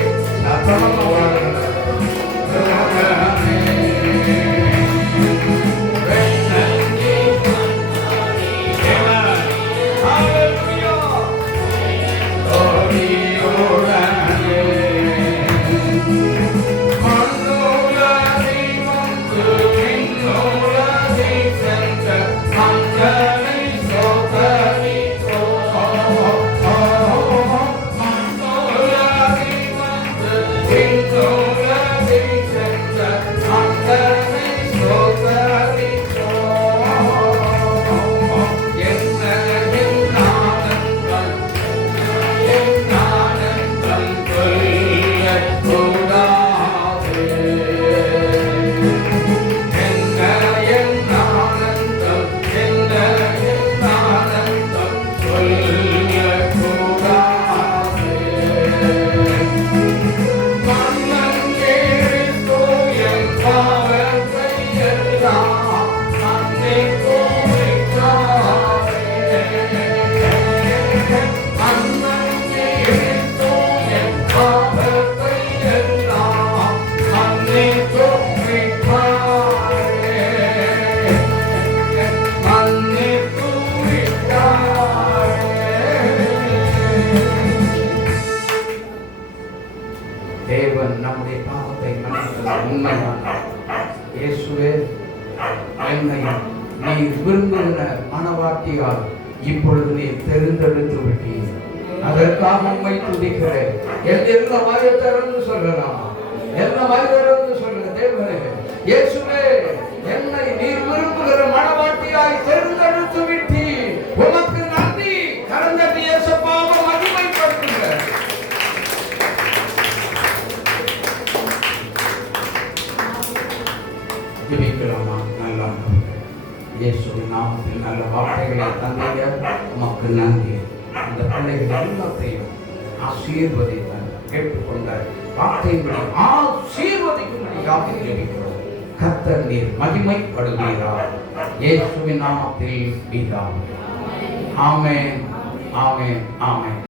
தேவன் நம்முடைய பாவத்தை மன்னித்தது உண்மைதான். இயேசுவே, என்னை நீ விரும்புகிற மனவாட்டியால் இப்பொழுது நீ தெரிந்தெடுத்து விட்டீர். அதற்காக உண்மை துதிக்கிறேன். எல்லா வாயை திறந்து சொல்லலாம், எல்லா வாயை திறந்து சொல்லுங்க. தேவனே, இயேசுவே, என்னை நீ விரும்புகிற மனவாட்டியாய் தெரிந்தெடுத்து விட்டீர். உமக்கு நன்றி. கரந்தட்டி இயேசுவாவை மகிமைப்படுத்துங்க. ஜெபிக்கலாமா? நல்லா இயேசுவின் நாமத்தில் நல்ல வார்த்தைகளை தந்தீங்க, உமக்கு நன்றி. இந்த பிள்ளைகள் எல்லாத்தையும் ஆசீர்வதித்த கேட்டுக்கொண்ட வார்த்தைகளை ஆசீர்வதிக்கும்படியாக ஜெபிக்கிறோம். கர்த்தர் நீர் மகிமைப்படுவீராக. இயேசுவின் நாமத்தில் பிதாவே. ஆமென், ஆமென், ஆமென்.